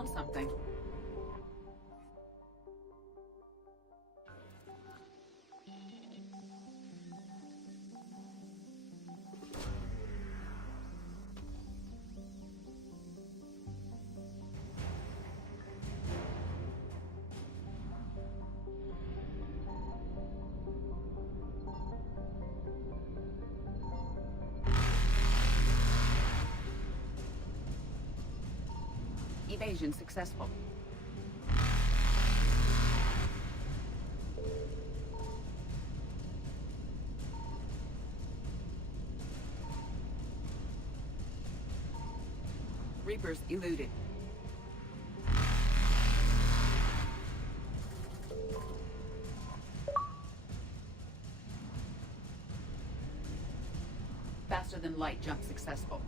found something. Evasion successful. Reapers eluded. Faster than light jump successful.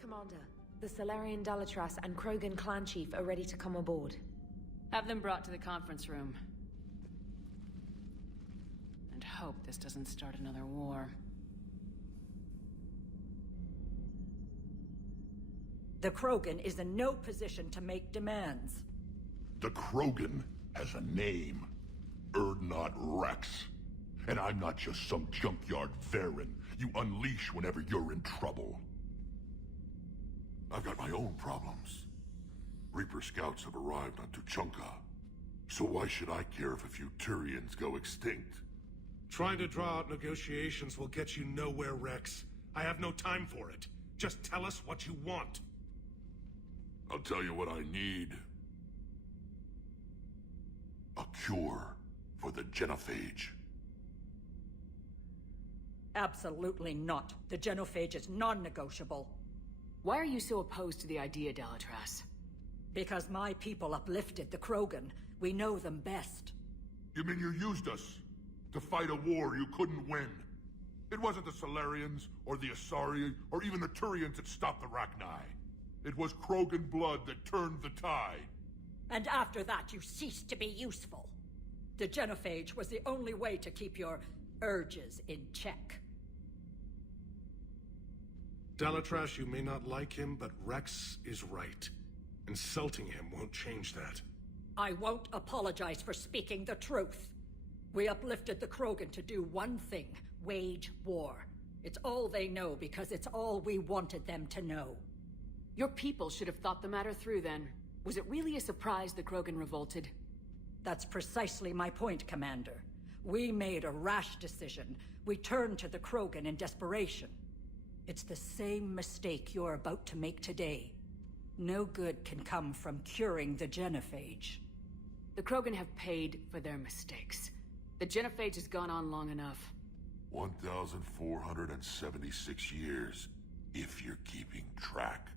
Commander, the Liara Garrus and Krogan clan chief are ready to come aboard. Have them brought to the conference room. And hope this doesn't start another war. The Krogan is in no position to make demands. The Krogan has a name. Urdnot Rex. And I'm not just some junkyard Varen you unleash whenever you're in trouble. I've got my own problems. Reaper scouts have arrived on Tuchanka. So why should I care if a few Turians go extinct? Trying to draw out negotiations will get you nowhere, Rex. I have no time for it. Just tell us what you want. I'll tell you what I need. A cure for the genophage. Absolutely not. The genophage is non-negotiable. Why are you so opposed to the idea, Dalatras? Because my people uplifted the Krogan. We know them best. You mean you used us to fight a war you couldn't win? It wasn't the Solarians, or the Asari, or even the Turians that stopped the Rachni. It was Krogan blood that turned the tide. And after that, you ceased to be useful. The genophage was the only way to keep your urges in check. Dalatras, you may not like him, but Rex is right. Insulting him won't change that. I won't apologize for speaking the truth. We uplifted the Krogan to do one thing: wage war. It's all they know because it's all we wanted them to know. Your people should have thought the matter through then. Was it really a surprise the Krogan revolted? That's precisely my point, Commander. We made a rash decision. We turned to the Krogan in desperation. It's the same mistake you're about to make today. No good can come from curing the genophage. The Krogan have paid for their mistakes. The genophage has gone on long enough. 1,476 years, if you're keeping track.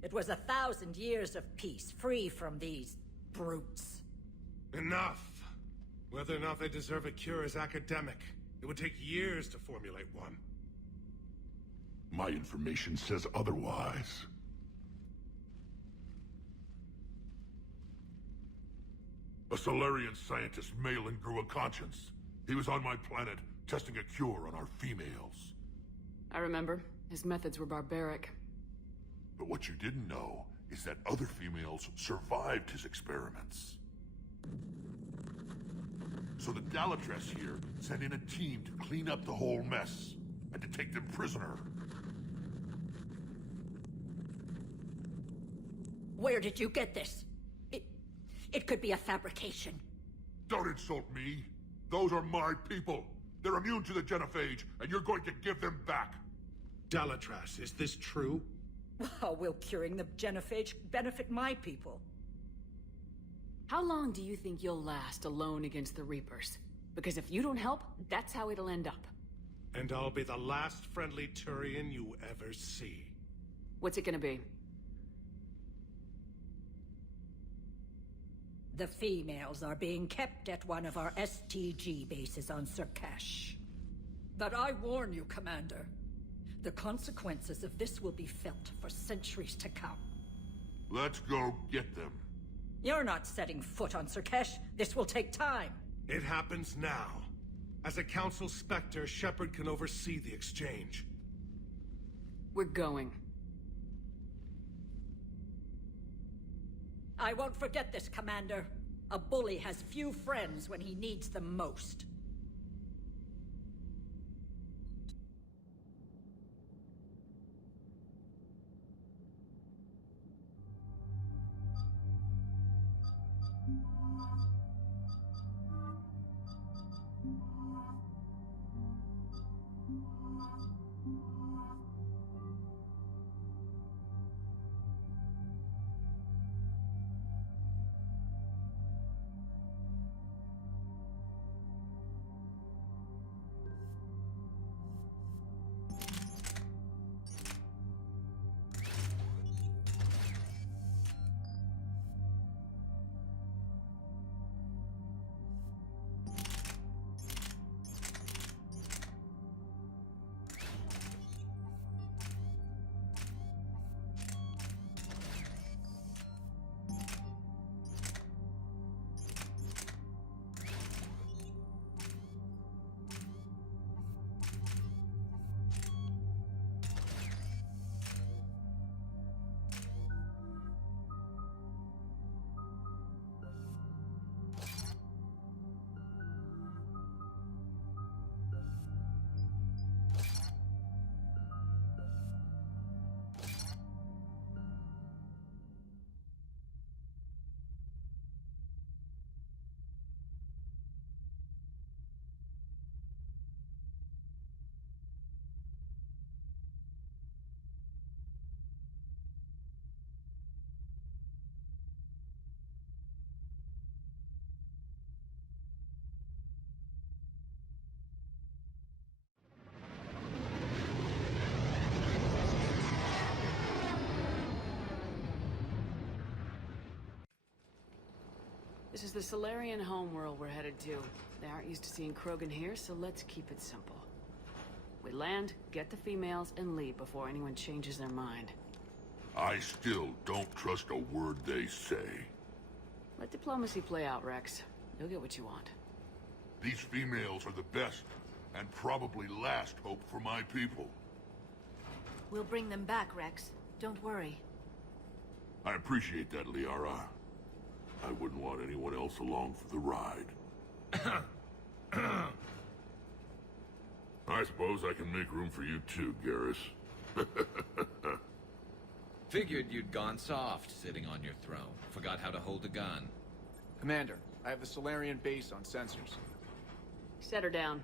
It was 1,000 years of peace, free from these brutes. Enough! Whether or not they deserve a cure is academic. It would take years to formulate one. My information says otherwise. A Solarian scientist, Malin, grew a conscience. He was on my planet, testing a cure on our females. I remember. His methods were barbaric. But what you didn't know is that other females survived his experiments. So the Dalatras here sent in a team to clean up the whole mess, and to take them prisoner. Where did you get this? It could be a fabrication. Don't insult me. Those are my people. They're immune to the genophage, and you're going to give them back. Dalatras, is this true? How will curing the genophage benefit my people? How long do you think you'll last alone against the Reapers? Because if you don't help, that's how it'll end up. And I'll be the last friendly Turian you ever see. What's it gonna be? The females are being kept at one of our STG bases on Sur'Kesh. But I warn you, Commander. The consequences of this will be felt for centuries to come. Let's go get them. You're not setting foot on Sur'Kesh. This will take time. It happens now. As a Council Spectre, Shepard can oversee the exchange. We're going. I won't forget this, Commander. A bully has few friends when he needs them most. This is the Solarian homeworld we're headed to. They aren't used to seeing Krogan here, so let's keep it simple. We land, get the females, and leave before anyone changes their mind. I still don't trust a word they say. Let diplomacy play out, Rex. You'll get what you want. These females are the best, and probably last hope for my people. We'll bring them back, Rex. Don't worry. I appreciate that, Liara. I wouldn't want anyone else along for the ride. I suppose I can make room for you too, Garrus. Figured you'd gone soft sitting on your throne. Forgot how to hold a gun. Commander, I have the Solarian base on sensors. Set her down.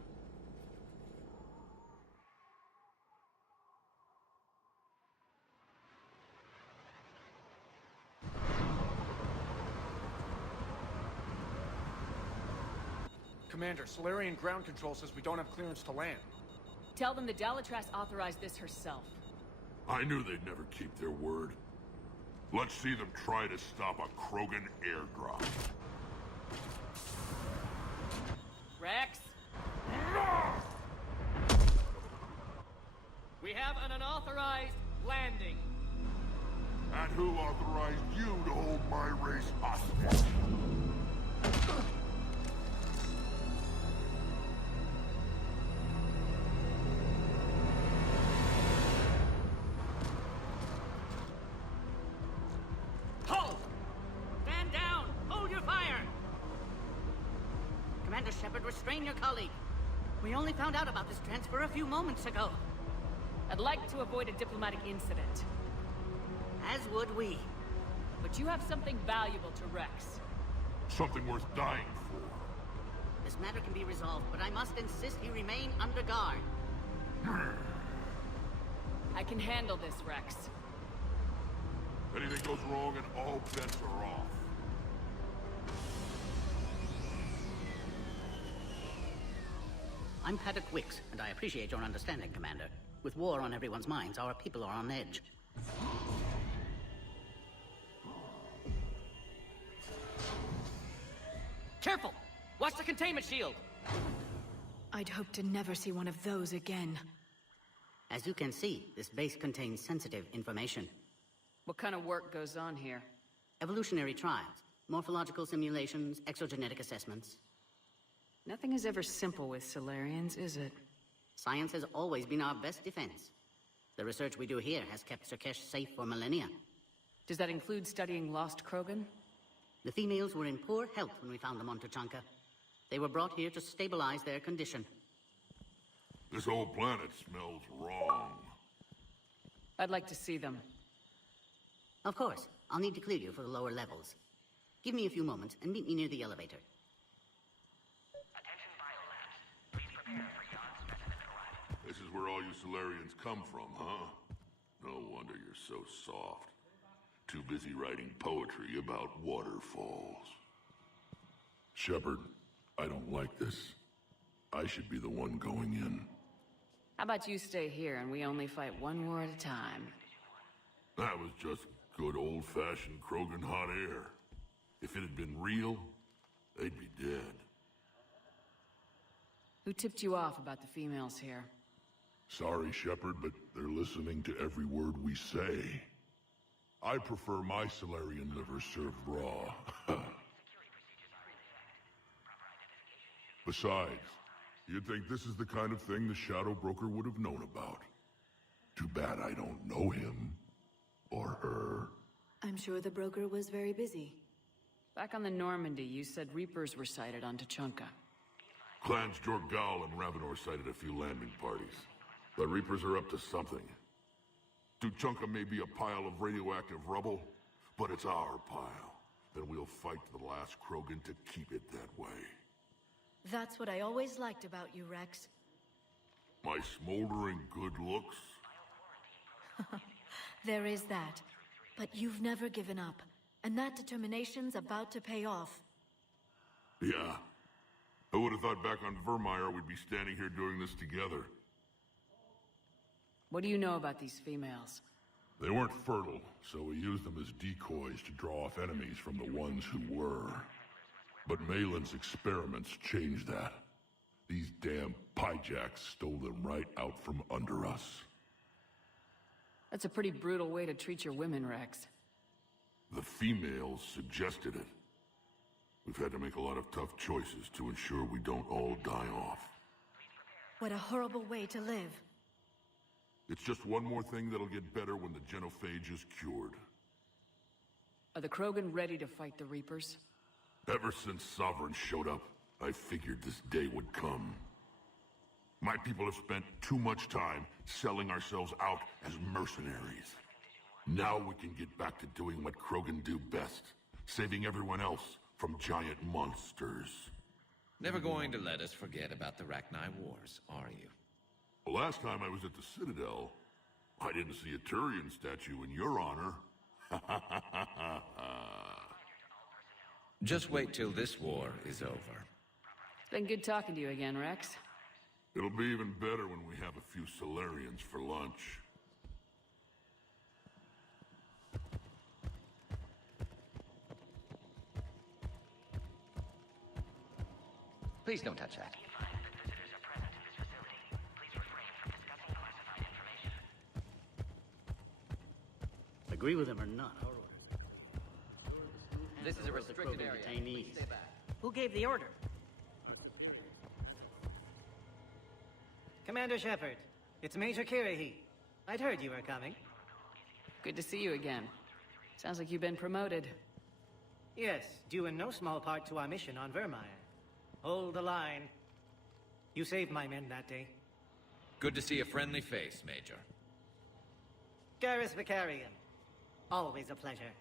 Commander, Solarian ground control says we don't have clearance to land. Tell them the Dalatras authorized this herself. I knew they'd never keep their word. Let's see them try to stop a Krogan airdrop. Rex? We have an unauthorized landing. And who authorized you to hold my race hostage? Halt! Stand down! Hold your fire! Commander Shepard, restrain your colleague. We only found out about this transfer a few moments ago. I'd like to avoid a diplomatic incident. As would we. but you have something valuable to Rex. Something worth dying for. This matter can be resolved, but I must insist he remain under guard. I can handle this, Rex. Anything goes wrong and all bets are off. I'm Paddock Wicks, and I appreciate your understanding, Commander. With war on everyone's minds, our people are on edge. Careful! Watch the containment shield! I'd hope to never see one of those again. As you can see, this base contains sensitive information. What kind of work goes on here? Evolutionary trials, morphological simulations, exogenetic assessments. Nothing is ever simple with Solarians, is it? Science has always been our best defense. The research we do here has kept Sur'Kesh safe for millennia. Does that include studying lost Krogan? The females were in poor health when we found them on Tuchanka. They were brought here to stabilize their condition. This whole planet smells wrong. I'd like to see them. Of course, I'll need to clear you for the lower levels. Give me a few moments and meet me near the elevator. This is where all you Solarians come from, huh? No wonder you're so soft. Too busy writing poetry about waterfalls. Shepard, I don't like this. I should be the one going in. How about you stay here and we only fight one war at a time? That was just good old-fashioned Krogan hot air. If it had been real, they'd be dead. Who tipped you off about the females here? Sorry, Shepard, but they're listening to every word we say. I prefer my Solarian liver served raw. Besides, you'd think this is the kind of thing the Shadow Broker would have known about. Too bad I don't know him. Or her. I'm sure the broker was very busy. Back on the Normandy, you said Reapers were sighted on Tuchanka. Clans Jorgal and Ravenor sighted a few landing parties. The Reapers are up to something. Tuchanka may be a pile of radioactive rubble, but it's our pile. Then we'll fight to the last Krogan to keep it that way. That's what I always liked about you, Rex. My smoldering good looks? There is that. But you've never given up. And that determination's about to pay off. Yeah. I would have thought back on Vermeer we'd be standing here doing this together. What do you know about these females? They weren't fertile, so we used them as decoys to draw off enemies from the ones who were. But Malin's experiments changed that. These damn Pyjaks stole them right out from under us. That's a pretty brutal way to treat your women, Rex. The females suggested it. We've had to make a lot of tough choices to ensure we don't all die off. What a horrible way to live. It's just one more thing that'll get better when the genophage is cured. Are the Krogan ready to fight the Reapers? Ever since Sovereign showed up, I figured this day would come. My people have spent too much time selling ourselves out as mercenaries. Now we can get back to doing what Krogan do best, saving everyone else from giant monsters. Never going to let us forget about the Rachni Wars, are you? The last time I was at the Citadel, I didn't see a Turian statue in your honor. Just wait till this war is over. It's been good talking to you again, Rex. It'll be even better when we have a few Solarians for lunch. Please don't touch that. Agree with him or not, our orders are This is a restricted area. Please stay back. Who gave the order? Commander Shepard, it's Major Kirahi. I'd heard you were coming. Good to see you again. Sounds like you've been promoted. Yes, due in no small part to our mission on Vermeer. Hold the line. You saved my men that day. Good to see a friendly face, Major. Garrus Vicarian. Always a pleasure.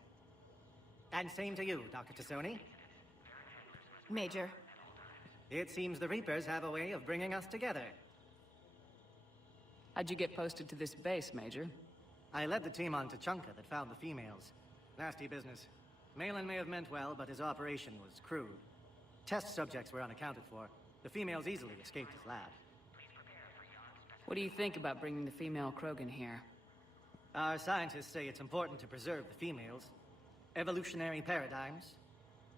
And same to you, Dr. Tassoni. Major. It seems the Reapers have a way of bringing us together. How'd you get posted to this base, Major? I led the team on Tachanka that found the females. Nasty business. Malin may have meant well, but his operation was crude. Test subjects were unaccounted for. The females easily escaped his lab. What do you think about bringing the female Krogan here? Our scientists say it's important to preserve the females. Evolutionary paradigms.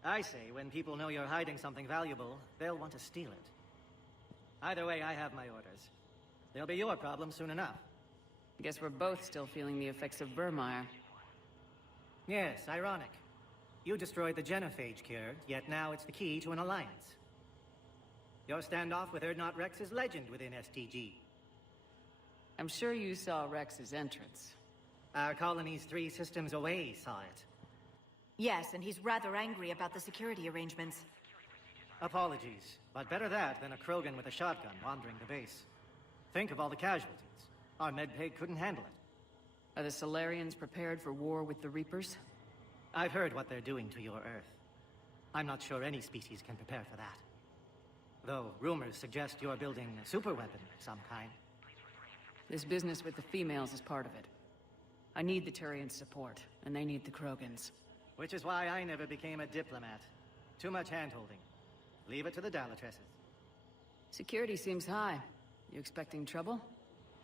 I say when people know you're hiding something valuable, they'll want to steal it. Either way, I have my orders. They'll be your problem soon enough. Guess we're both still feeling the effects of Vermeer. Yes, ironic. You destroyed the genophage cure, yet now it's the key to an alliance. Your standoff with Urdnot Rex is legend within STG. I'm sure you saw Rex's entrance. Our colony's 3 systems away saw it. Yes, and he's rather angry about the security arrangements. Apologies, but better that than a Krogan with a shotgun wandering the base. Think of all the casualties. Our medpay couldn't handle it. Are the Solarians prepared for war with the Reapers? I've heard what they're doing to your Earth. I'm not sure any species can prepare for that. Though rumors suggest you're building a superweapon of some kind. This business with the females is part of it. I need the Turians' support, and they need the Krogans. Which is why I never became a diplomat. Too much hand-holding. Leave it to the Dalatresses. Security seems high. You expecting trouble?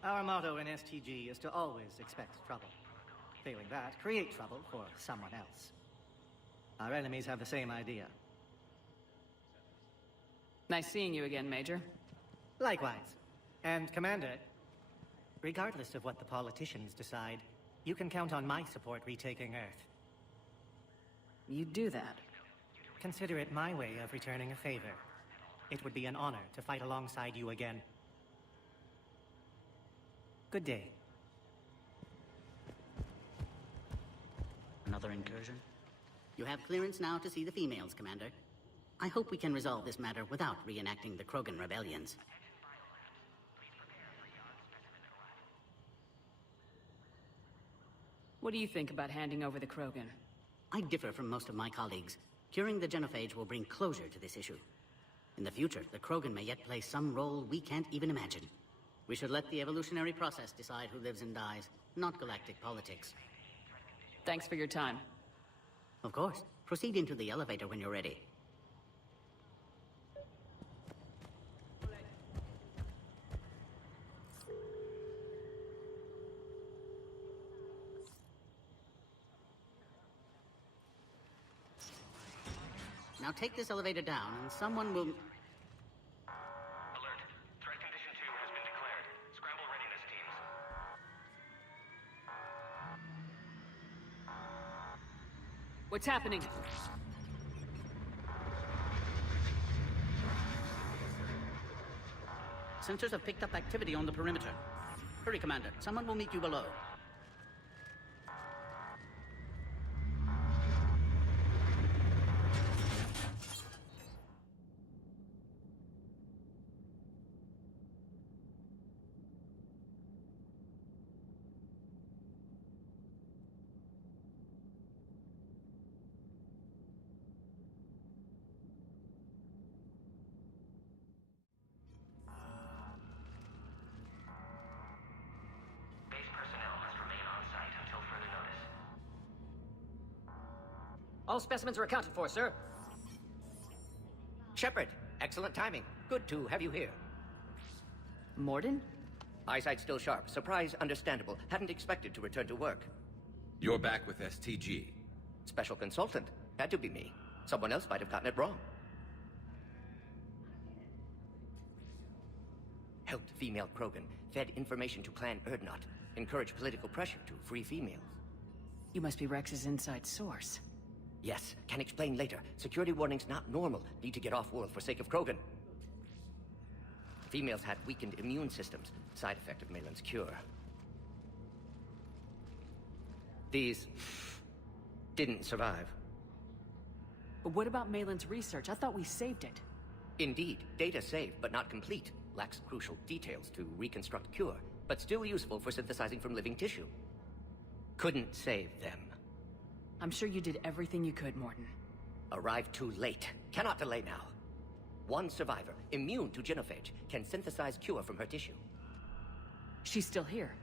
Our motto in STG is to always expect trouble. Failing that, create trouble for someone else. Our enemies have the same idea. Nice seeing you again, Major. Likewise. And Commander, regardless of what the politicians decide, you can count on my support retaking Earth. You do that? Consider it my way of returning a favor. It would be an honor to fight alongside you again. Good day. Another incursion? You have clearance now to see the females, Commander. I hope we can resolve this matter without reenacting the Krogan rebellions. What do you think about handing over the Krogan? I differ from most of my colleagues. Curing the genophage will bring closure to this issue. In the future, the Krogan may yet play some role we can't even imagine. We should let the evolutionary process decide who lives and dies, not galactic politics. Thanks for your time. Of course. Proceed into the elevator when you're ready. Now take this elevator down, and someone will... Alert. Threat condition 2 has been declared. Scramble readiness teams. What's happening? Sensors have picked up activity on the perimeter. Hurry, Commander. Someone will meet you below. All specimens are accounted for, sir. Shepard, excellent timing. Good to have you here. Morden? Eyesight still sharp. Surprise understandable. Hadn't expected to return to work. You're back with STG. Special consultant. Had to be me. Someone else might have gotten it wrong. Helped female Krogan. Fed information to Clan Urdnot. Encouraged political pressure to free females. You must be Rex's inside source. Yes, can explain later. Security warnings not normal. Need to get off-world for sake of Krogan. Females had weakened immune systems. Side effect of Malin's cure. These... didn't survive. But what about Malin's research? I thought we saved it. Indeed, data saved, but not complete. Lacks crucial details to reconstruct cure, but still useful for synthesizing from living tissue. Couldn't save them. I'm sure you did everything you could, Morton. Arrived too late. Cannot delay now. One survivor, immune to genophage, can synthesize cure from her tissue. She's still here.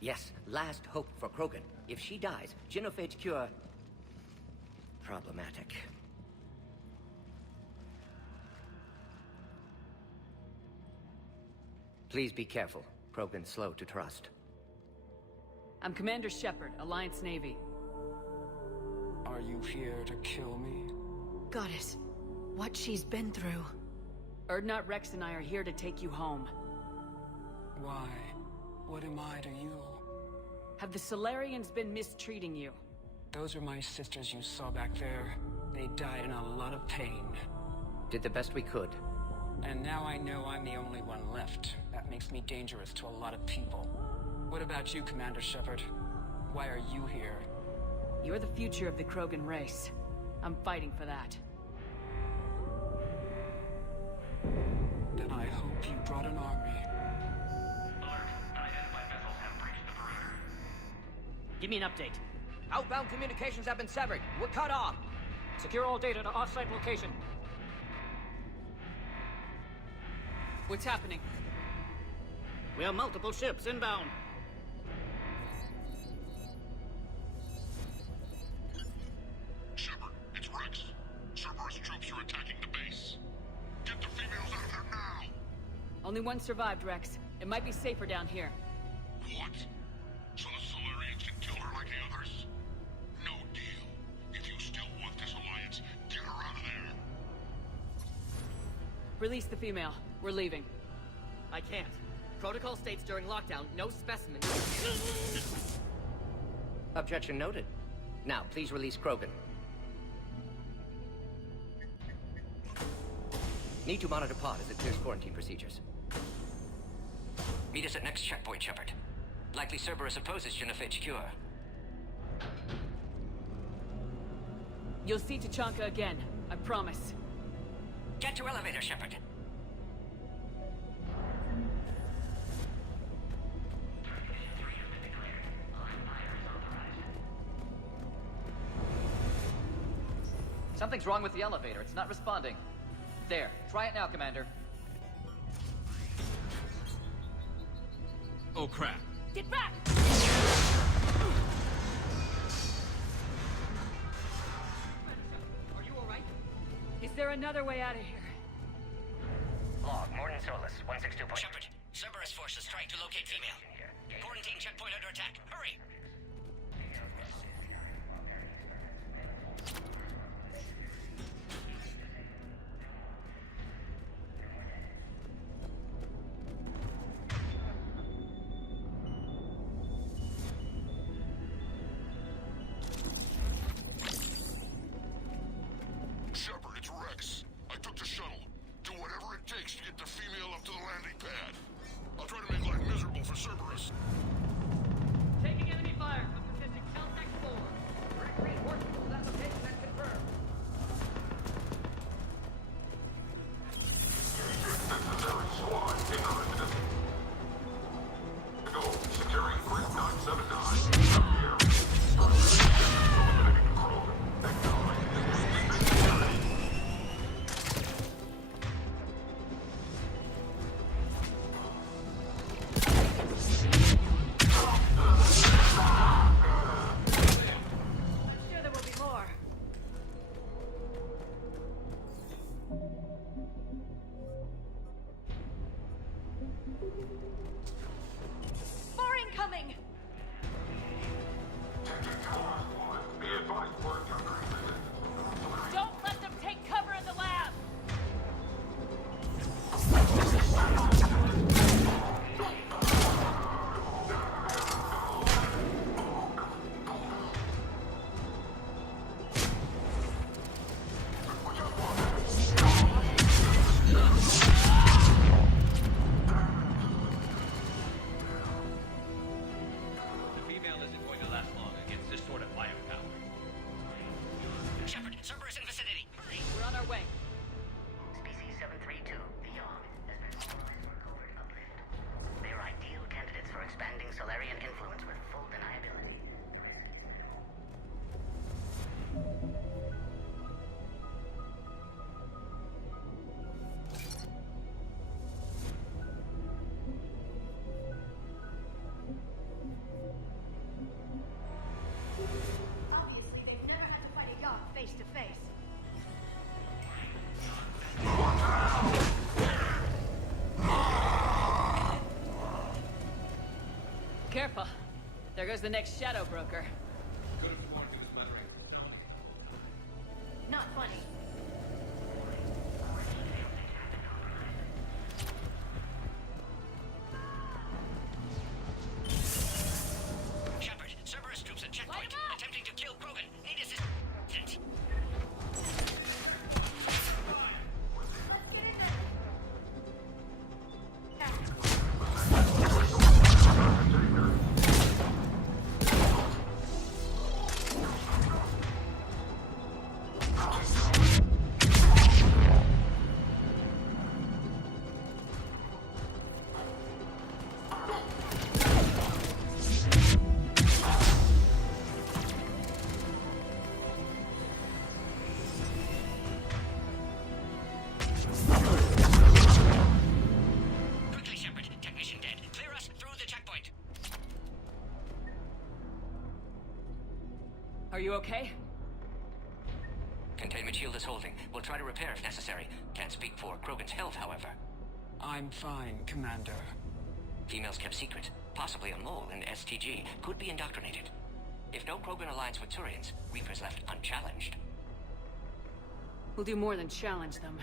Yes, last hope for Krogan. If she dies, genophage cure... problematic. Please be careful. Krogan's slow to trust. I'm Commander Shepard, Alliance Navy. Are you here to kill me? Goddess, what she's been through. Urdnot, Rex, and I are here to take you home. Why? What am I to you? Have the Solarians been mistreating you? Those are my sisters you saw back there. They died in a lot of pain. Did the best we could. And now I know I'm the only one left. That makes me dangerous to a lot of people. What about you, Commander Shepard? Why are you here? You're the future of the Krogan race. I'm fighting for that. Then I hope you brought an army. Alert. Unidentified vessels have breached the perimeter. Give me an update. Outbound communications have been severed. We're cut off. Secure all data to off-site location. What's happening? We have multiple ships inbound. Shepard, it's Rex. Cerberus troops are attacking the base. Get the females out of there now! Only one survived, Rex. It might be safer down here. What? So the Solarians can kill her like the others? No deal. If you still want this alliance, get her out of there. Release the female. We're leaving. I can't. Protocol states during lockdown, no specimens. Objection noted. Now, please release Krogan. Need to monitor pod as it clears quarantine procedures. Meet us at next checkpoint, Shepard. Likely Cerberus opposes genophage cure. You'll see Tachanka again. I promise. Get to elevator, Shepard. Something's wrong with the elevator. It's not responding. There. Try it now, Commander. Oh, crap. Get back! Are you alright? Is there another way out of here? Log, Morton Solus, 162. Shepard, Cerberus forces trying to locate female. Quarantine checkpoint under attack. Hurry! Shepard, it's Rex. I took the shuttle. Do whatever it takes to get the female up to the landing pad. I'll try to make life miserable for Cerberus. Taking enemy fire. I'm positioning Caltech 4. Reinforcements to that location and confirmed. Necessary squad increment. Go, securing grid 979. Here. Eliminating Krogan. Sure there will be more. More incoming! Be advised, work under Don't let them take cover in the lab! Careful. There goes the next shadow broker. Not funny. Shepard, Cerberus troops at checkpoint, attempting to kill Krogan. Need assistance. Are you okay? Containment shield is holding. We'll try to repair if necessary. Can't speak for Krogan's health, however. I'm fine, Commander. Females kept secret. Possibly a mole in STG. Could be indoctrinated. If no Krogan aligns with Turians, Reaper's left unchallenged. We'll do more than challenge them.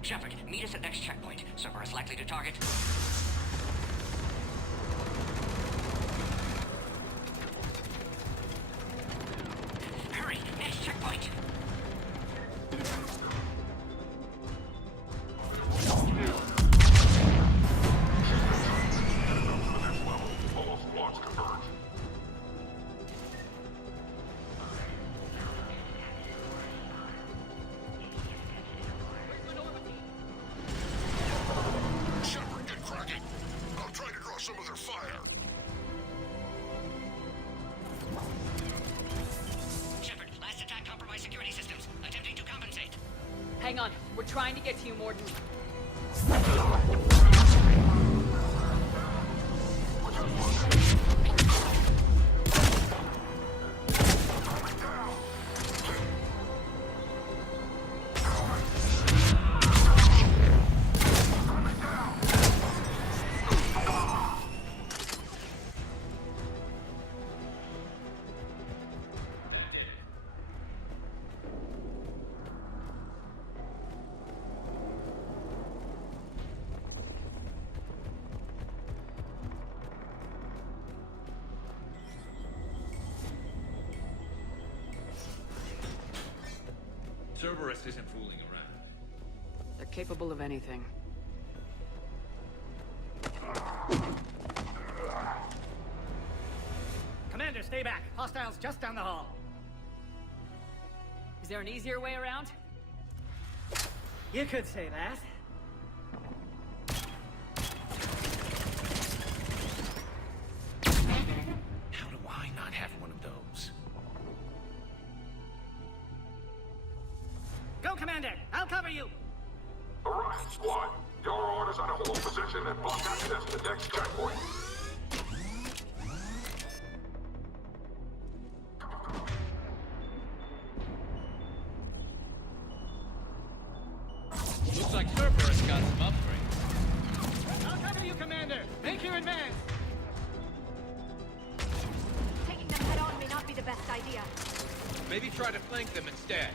Shepard, meet us at next checkpoint. Cerberus likely to target. Hurry, next checkpoint. Hang on, we're trying to get to you, Morden. Cerberus isn't fooling around. They're capable of anything. Commander, stay back. Hostiles just down the hall. Is there an easier way around? You could say that. How do I not have one of those? Go, Commander! I'll cover you! Alright, squad. Your orders are to hold position and block access to the next checkpoint. Looks like Cerberus got some upgrades. I'll cover you, Commander! Make your advance! Taking them head on may not be the best idea. Maybe try to flank them instead.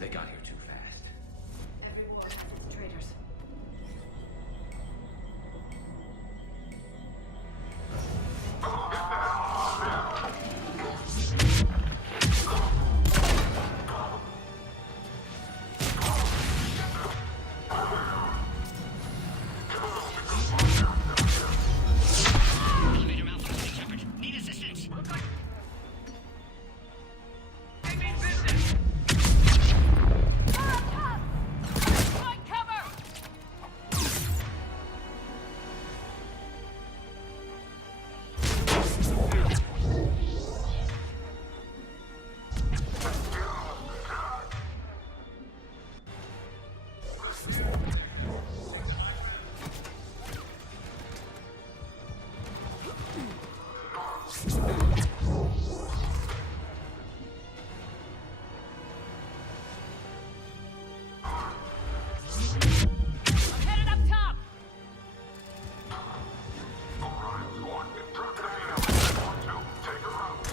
They got here too fast. Everyone, it's traitors. Elevator malfunctioning, Shepard. Need assistance. They mean business! Find cover! I'm headed up top! Take her out.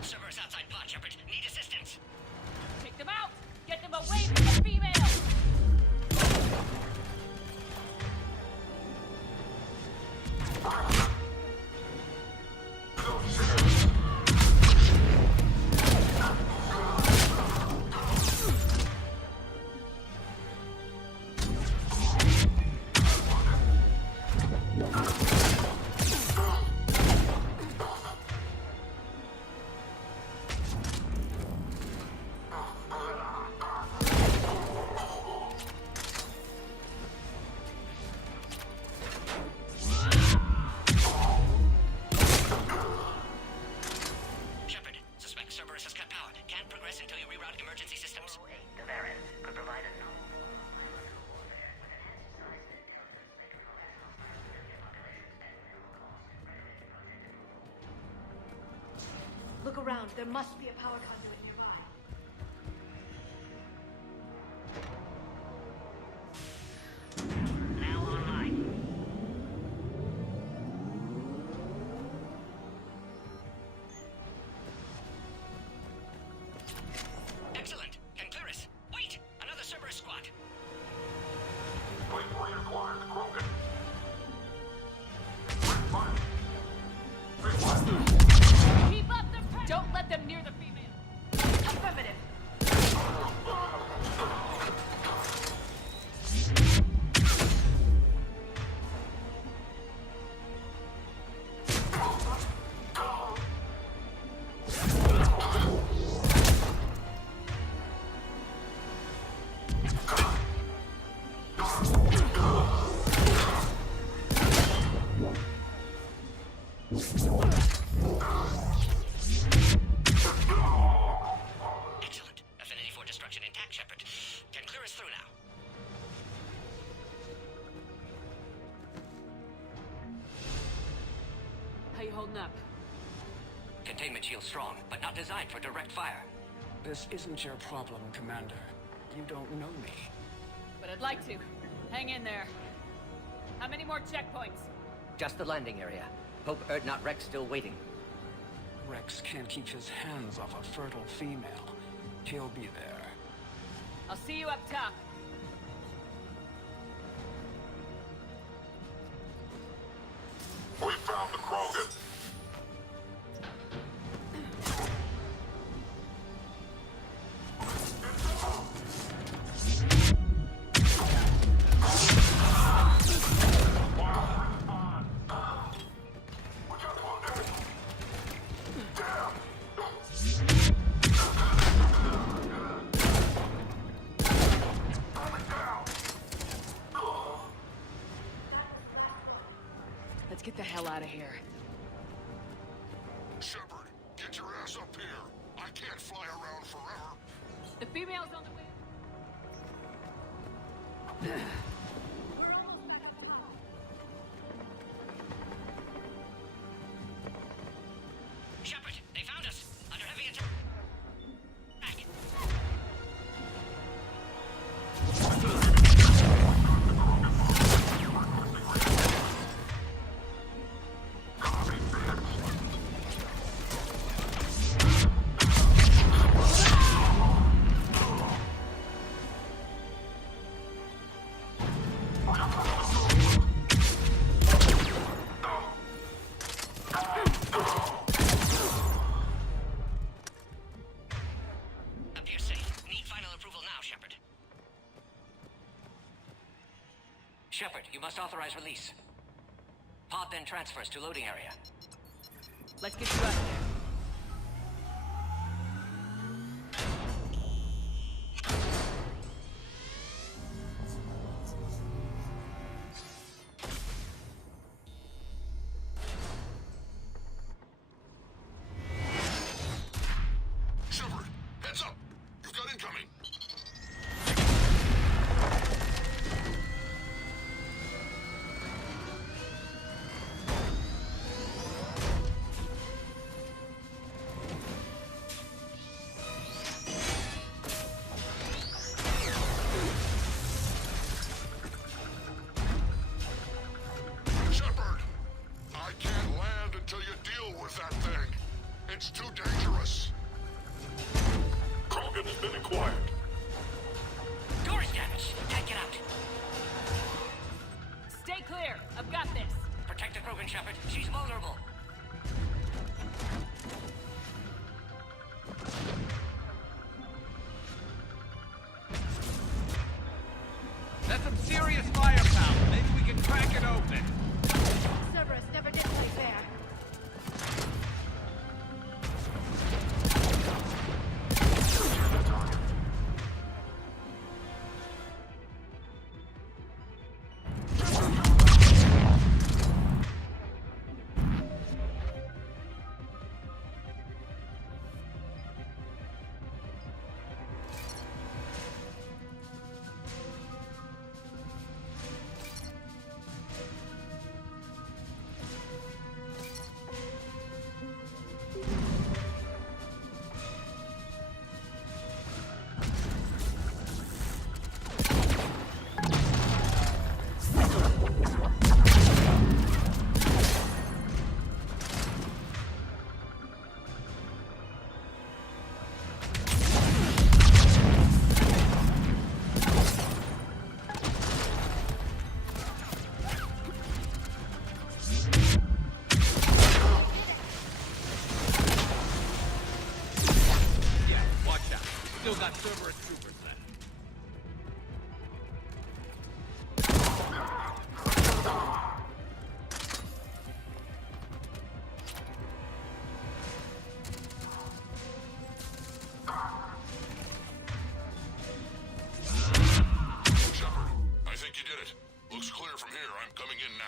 Servers outside pod, Shepard. Need assistance. Take them out! Get them away from the females! Shepard, suspect Cerberus has cut power. Can't progress until you reroute emergency systems. The variant could provide a Look around. There must be a power conduit nearby. now online. Excellent. Garrus. Wait! Another Cerberus squad. We've reacquired Krogan. Keep up the pressure! Don't let them near the female! Affirmative! Excellent. Affinity for destruction intact, Shepard. Can clear us through now. How you holding up? Containment shield strong, but not designed for direct fire. This isn't your problem, Commander. You don't know me. But I'd like to. Hang in there. How many more checkpoints? Just the landing area. Hope not Rex still waiting. Rex can't keep his hands off a fertile female. He'll be there. I'll see you up top. We found the Krogan. hell out of here. Shepard, get your ass up here. I can't fly around forever. The female's on the way. Shepard, they found us. Under heavy attack. Appears safe. Need final approval now, Shepard. Shepard, you must authorize release. Pod then transfers to loading area. Let's get you out of there. Shepard, heads up. You've got incoming. Shepard, I can't land until you deal with that thing. It's too dangerous. Krogan has been acquired. Door is damaged. Can't get out. Stay clear. I've got this. Protect the Krogan, Shepard. She's vulnerable. That's some serious firepower. Maybe we can crack it open. Cerberus never did play fair. Yeah, watch out. Still got Cerberus troopers left. Shepard, I think you did it. Looks clear from here. I'm coming in now.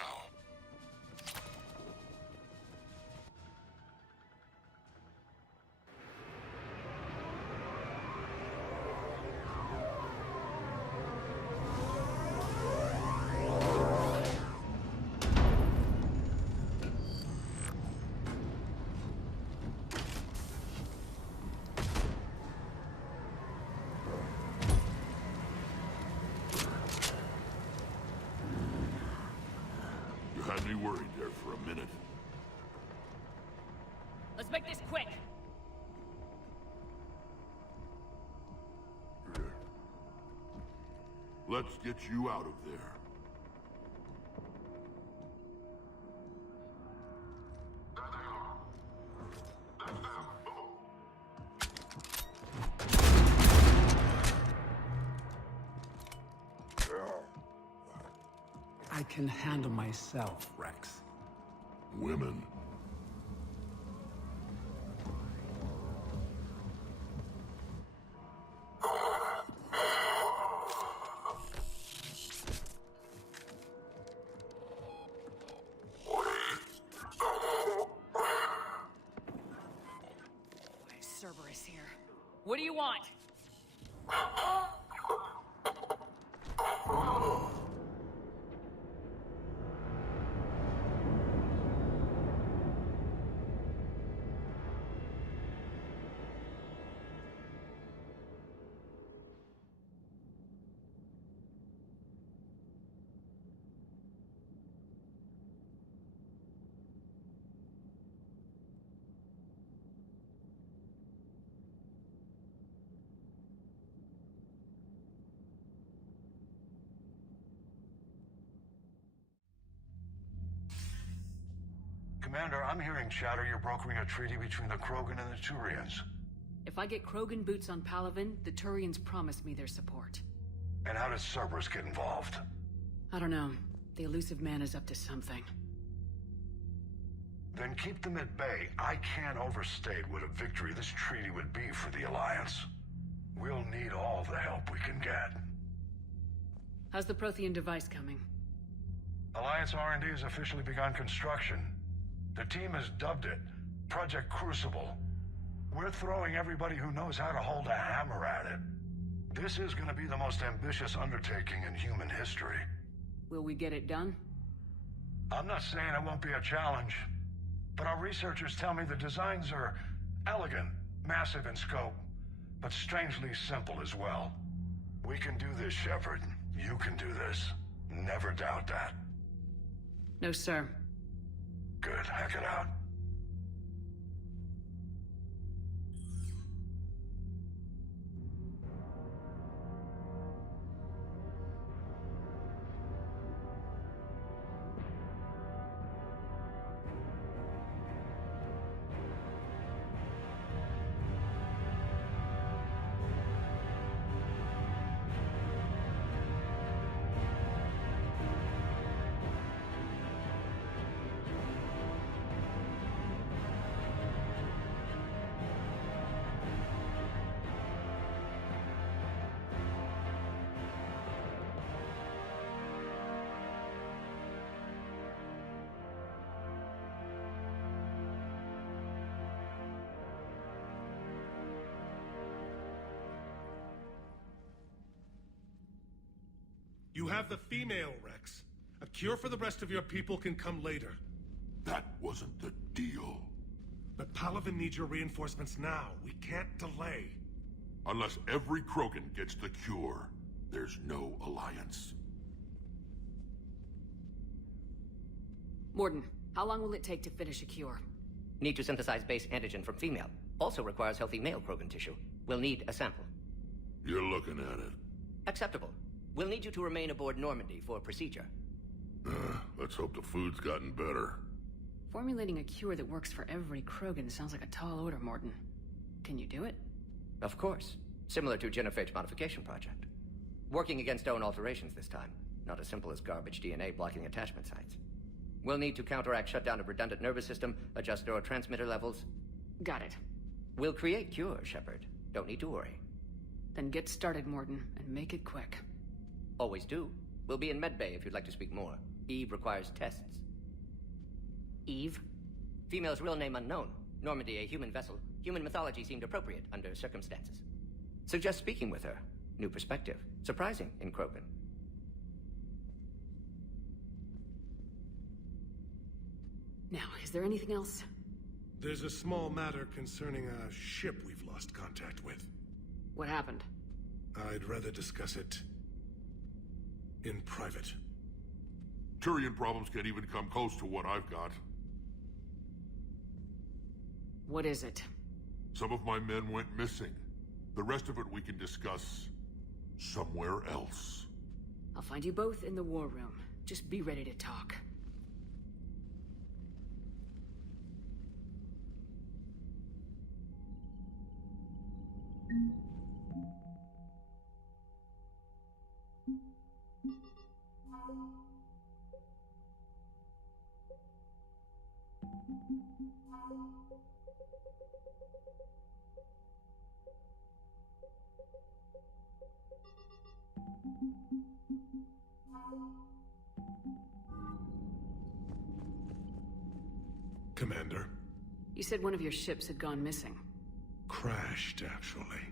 You had me worried there for a minute. Let's make this quick. Let's get you out of there. I can handle myself, Rex. Women. What do you want? Commander, I'm hearing chatter you're brokering a treaty between the Krogan and the Turians. If I get Krogan boots on Palaven, the Turians promise me their support. And how does Cerberus get involved? I don't know. The elusive man is up to something. Then keep them at bay. I can't overstate what a victory this treaty would be for the Alliance. We'll need all the help we can get. How's the Prothean device coming? Alliance R&D has officially begun construction. The team has dubbed it Project Crucible. We're throwing everybody who knows how to hold a hammer at it. This is going to be the most ambitious undertaking in human history. Will we get it done? I'm not saying it won't be a challenge, but our researchers tell me the designs are elegant, massive in scope, but strangely simple as well. We can do this, Shepard. You can do this. Never doubt that. No, sir. Good. Hack it out. You have the female, Rex. A cure for the rest of your people can come later. That wasn't the deal. But Palaven needs your reinforcements now. We can't delay. Unless every Krogan gets the cure, there's no alliance. Mordin, how long will it take to finish a cure? Need to synthesize base antigen from female. Also requires healthy male Krogan tissue. We'll need a sample. You're looking at it. Acceptable. We'll need you to remain aboard Normandy for procedure. Let's hope the food's gotten better. Formulating a cure that works for every Krogan sounds like a tall order, Mordin. Can you do it? Of course. Similar to Genophage modification project. Working against own alterations this time. Not as simple as garbage DNA blocking attachment sites. We'll need to counteract shutdown of redundant nervous system, adjust neurotransmitter levels. Got it. We'll create cure, Shepard. Don't need to worry. Then get started, Mordin, and make it quick. Always do. We'll be in medbay if you'd like to speak more. Eve requires tests. Eve? Female's real name unknown. Normandy, a human vessel. Human mythology seemed appropriate under circumstances. Suggest speaking with her. New perspective. Surprising in Krogan. Now, is there anything else? There's a small matter concerning a ship we've lost contact with. What happened? I'd rather discuss it in private. Turian problems can't even come close to what I've got. What is it? Some of my men went missing. The rest of it we can discuss somewhere else. I'll find you both in the war room. Just be ready to talk. Commander. You said one of your ships had gone missing. crashed, actually.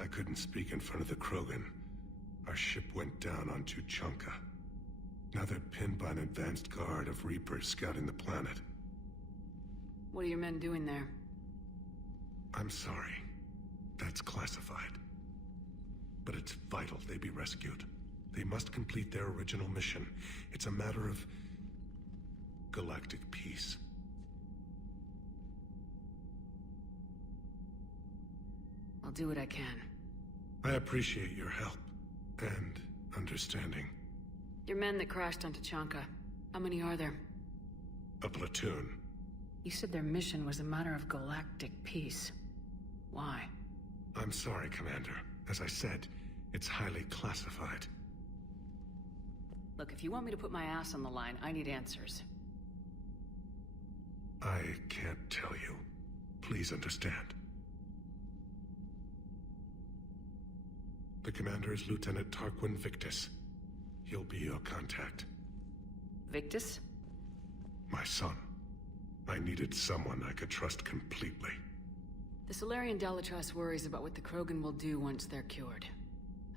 I couldn't speak in front of the Krogan. Our ship went down on Tuchanka. Now they're pinned by an advanced guard of Reapers scouting the planet. What are your men doing there? I'm sorry. That's classified. But it's vital they be rescued. They must complete their original mission. It's a matter of galactic peace. I'll do what I can. I appreciate your help and understanding. Your men that crashed on Tuchanka, how many are there? A platoon. You said their mission was a matter of galactic peace. Why? I'm sorry, Commander. As I said, it's highly classified. Look, if you want me to put my ass on the line, I need answers. I can't tell you. Please understand. The commander is Lieutenant Tarquin Victus. He'll be your contact. Victus? My son. I needed someone I could trust completely. The Solarian Dalatrass worries about what the Krogan will do once they're cured.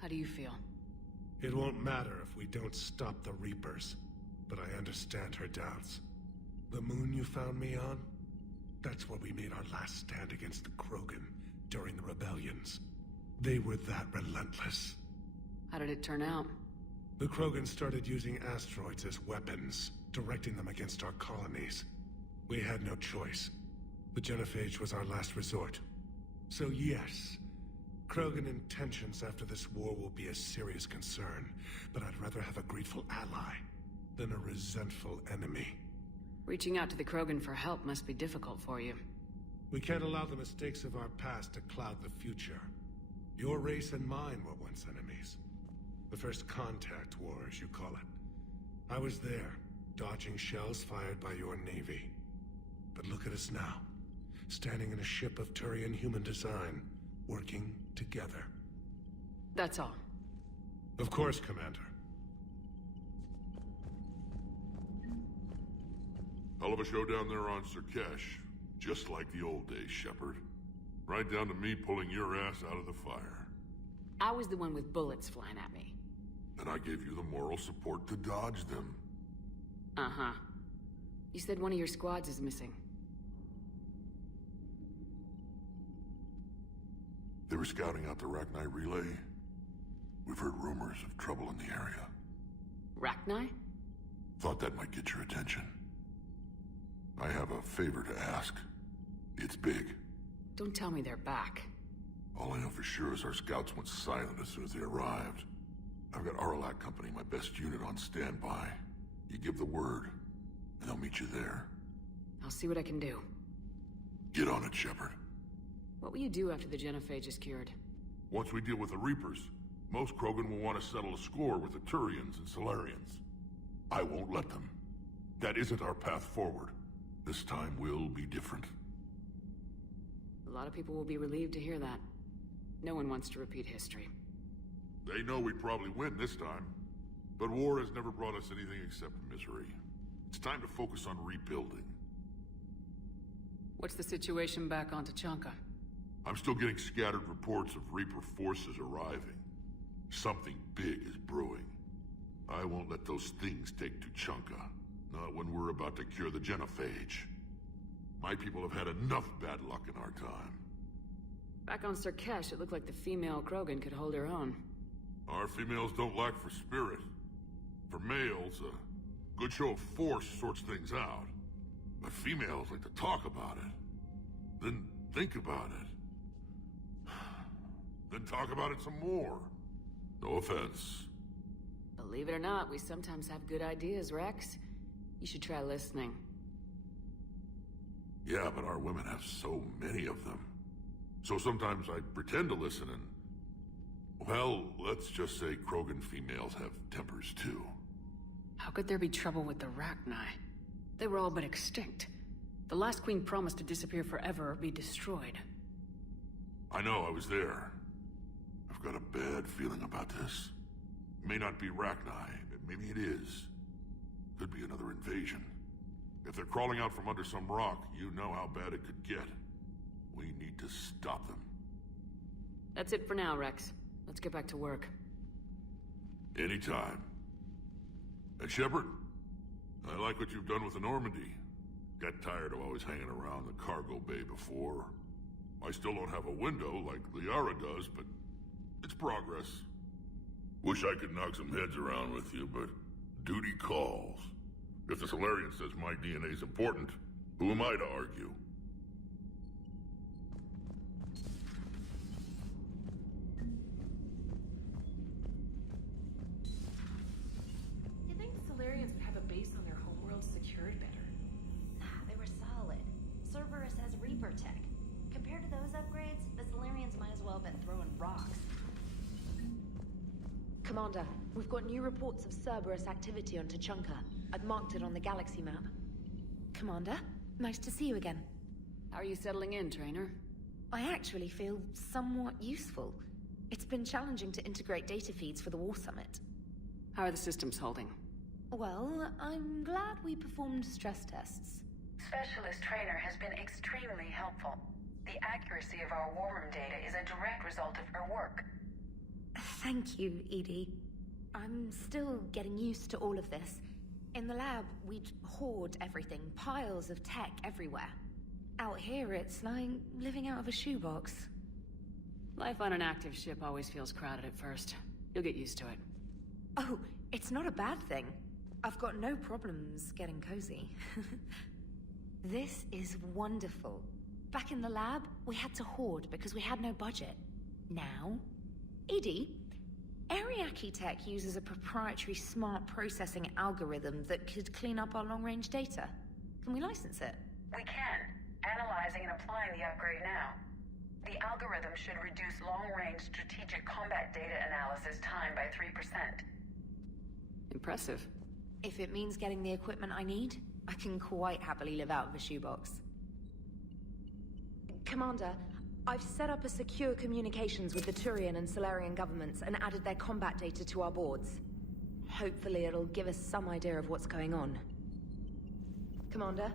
How do you feel? It won't matter if we don't stop the Reapers, but I understand her doubts. The moon you found me on? That's where we made our last stand against the Krogan during the rebellions. They were that relentless. How did it turn out? The Krogan started using asteroids as weapons, directing them against our colonies. We had no choice. The Genophage was our last resort. So yes, Krogan intentions after this war will be a serious concern, but I'd rather have a grateful ally than a resentful enemy. Reaching out to the Krogan for help must be difficult for you. We can't allow the mistakes of our past to cloud the future. Your race and mine were once enemies. The first contact war, as you call it. I was there, dodging shells fired by your navy. But look at us now, standing in a ship of Turian human design, working together. That's all. Of course, Commander. Hell of a show down there on Sur'Kesh. Just like the old days, Shepard. Right down to me pulling your ass out of the fire. I was the one with bullets flying at me. And I gave you the moral support to dodge them. Uh-huh. You said one of your squads is missing. They were scouting out the Rachni relay. We've heard rumors of trouble in the area. Rachni? Thought that might get your attention. I have a favor to ask. It's big. Don't tell me they're back. All I know for sure is our scouts went silent as soon as they arrived. I've got Aralac Company, my best unit, on standby. You give the word, and they'll meet you there. I'll see what I can do. Get on it, Shepard. What will you do after the Genophage is cured? Once we deal with the Reapers, most Krogan will want to settle a score with the Turians and Solarians. I won't let them. That isn't our path forward. This time will be different. A lot of people will be relieved to hear that. No one wants to repeat history. They know we'd probably win this time. But war has never brought us anything except misery. It's time to focus on rebuilding. What's the situation back on Tuchanka? I'm still getting scattered reports of Reaper forces arriving. Something big is brewing. I won't let those things take Tuchanka. Not when we're about to cure the Genophage. My people have had enough bad luck in our time. Back on Sur'Kesh, it looked like the female Krogan could hold her own. Our females don't lack for spirit. For males, a good show of force sorts things out. But females like to talk about it. Then think about it. Then talk about it some more. No offense. Believe it or not, we sometimes have good ideas, Rex. You should try listening. Yeah, but our women have so many of them. So sometimes I pretend to listen and... Well, let's just say Krogan females have tempers too. How could there be trouble with the Rachni? They were all but extinct. The last queen promised to disappear forever or be destroyed. I know, I was there. I've got a bad feeling about this. May not be Rachni, but maybe it is. Could be another invasion. If they're crawling out from under some rock, you know how bad it could get. We need to stop them. That's it for now, Rex. Let's get back to work. Anytime. And Shepard, I like what you've done with the Normandy. Got tired of always hanging around the cargo bay before. I still don't have a window like Liara does, but it's progress. Wish I could knock some heads around with you, but duty calls. If the Solarian says my DNA's important, who am I to argue? You'd think the Solarians would have a base on their homeworld secured better. Nah, they were solid. Cerberus has Reaper tech. Compared to those upgrades, the Solarians might as well have been throwing rocks. Commander, we've got new reports of Cerberus activity on Tuchanka. I've marked it on the galaxy map. Commander, nice to see you again. How are you settling in, Trainer? I actually feel somewhat useful. It's been challenging to integrate data feeds for the War Summit. How are the systems holding? Well, I'm glad we performed stress tests. Specialist Trainer has been extremely helpful. The accuracy of our war room data is a direct result of her work. Thank you, Edie. I'm still getting used to all of this. In the lab, we'd hoard everything, piles of tech everywhere. Out here, it's like living out of a shoebox. Life on an active ship always feels crowded at first. You'll get used to it. Oh, it's not a bad thing. I've got no problems getting cozy. This is wonderful. Back in the lab, we had to hoard because we had no budget. Now, Edie, Ariake Tech uses a proprietary smart processing algorithm that could clean up our long-range data. Can we license it? We can. Analyzing and applying the upgrade now. The algorithm should reduce long-range strategic combat data analysis time by 3%. Impressive. If it means getting the equipment I need, I can quite happily live out of a shoebox. Commander, I've set up a secure communications with the Turian and Solarian governments and added their combat data to our boards. Hopefully it'll give us some idea of what's going on. Commander?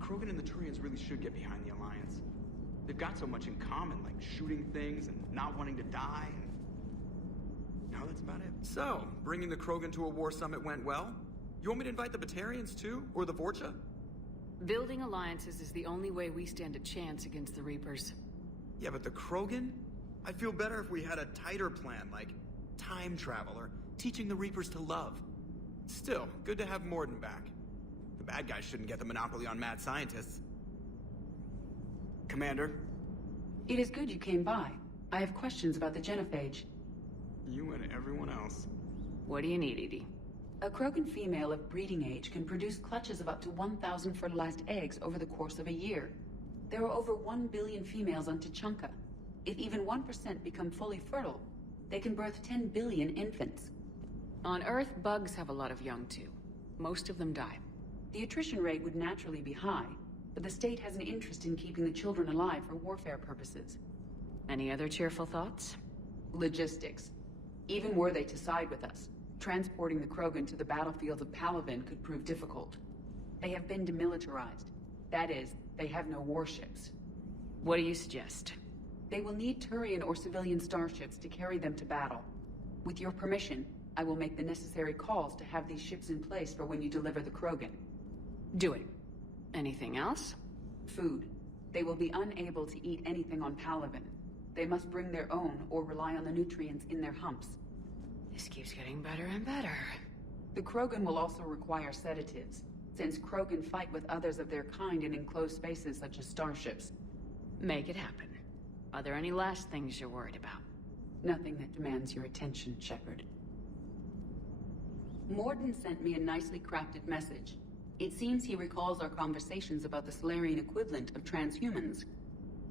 Krogan and the Turians really should get behind the Alliance. They've got so much in common, like shooting things and not wanting to die, and now that's about it. So, bringing the Krogan to a war summit went well? You want me to invite the Batarians too? Or the Vorcha? Building alliances is the only way we stand a chance against the Reapers. Yeah, but the Krogan? I'd feel better if we had a tighter plan, like time travel or teaching the Reapers to love. Still, good to have Morden back. The bad guys shouldn't get the monopoly on mad scientists. Commander? It is good you came by. I have questions about the genophage. You and everyone else. What do you need, Edie? A Krogan female of breeding age can produce clutches of up to 1,000 fertilized eggs over the course of a year. There are over 1 billion females on Tuchanka. If even 1% become fully fertile, they can birth 10 billion infants. On Earth, bugs have a lot of young too. Most of them die. The attrition rate would naturally be high, but the state has an interest in keeping the children alive for warfare purposes. Any other cheerful thoughts? Logistics. Even were they to side with us, transporting the Krogan to the battlefields of Palaven could prove difficult. They have been demilitarized. That is, they have no warships. What do you suggest? They will need Turian or civilian starships to carry them to battle. With your permission, I will make the necessary calls to have these ships in place for when you deliver the Krogan. Do it. Anything else? Food. They will be unable to eat anything on Palaven. They must bring their own or rely on the nutrients in their humps. This keeps getting better and better. The Krogan will also require sedatives, since Krogan fight with others of their kind in enclosed spaces such as starships. Make it happen. Are there any last things you're worried about? Nothing that demands your attention, Shepard. Morden sent me a nicely crafted message. It seems he recalls our conversations about the Solarian equivalent of transhumans.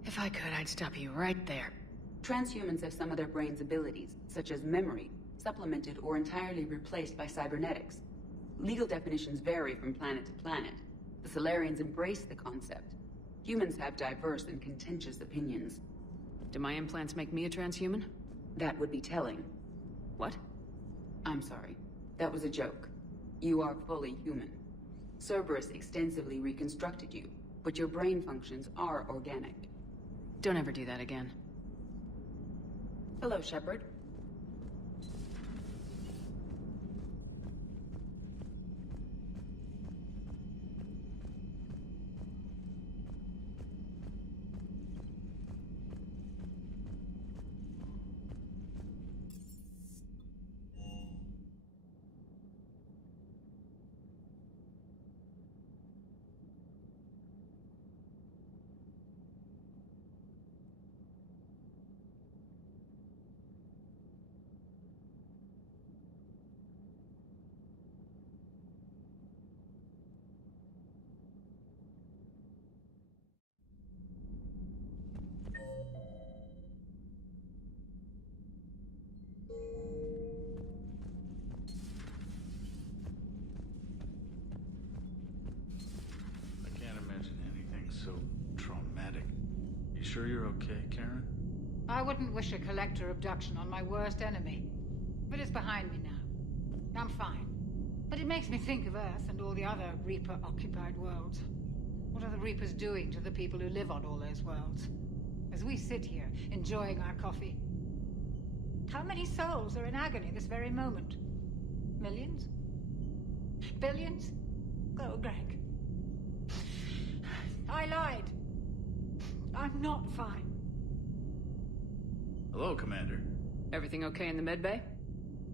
If I could, I'd stop you right there. Transhumans have some of their brain's abilities, such as memory, supplemented or entirely replaced by cybernetics. Legal definitions vary from planet to planet. The Solarians embrace the concept. Humans have diverse and contentious opinions. Do my implants make me a transhuman? That would be telling. What? I'm sorry. That was a joke. You are fully human. Cerberus extensively reconstructed you, but your brain functions are organic. Don't ever do that again. Hello, Shepard. Sure you're okay, Karen? I wouldn't wish a collector abduction on my worst enemy. But it's behind me now. I'm fine. But it makes me think of Earth and all the other Reaper-occupied worlds. What are the Reapers doing to the people who live on all those worlds? As we sit here, enjoying our coffee. How many souls are in agony this very moment? Millions? Billions? Oh, Greg. I lied. I'm not fine. Hello, Commander. Everything okay in the medbay?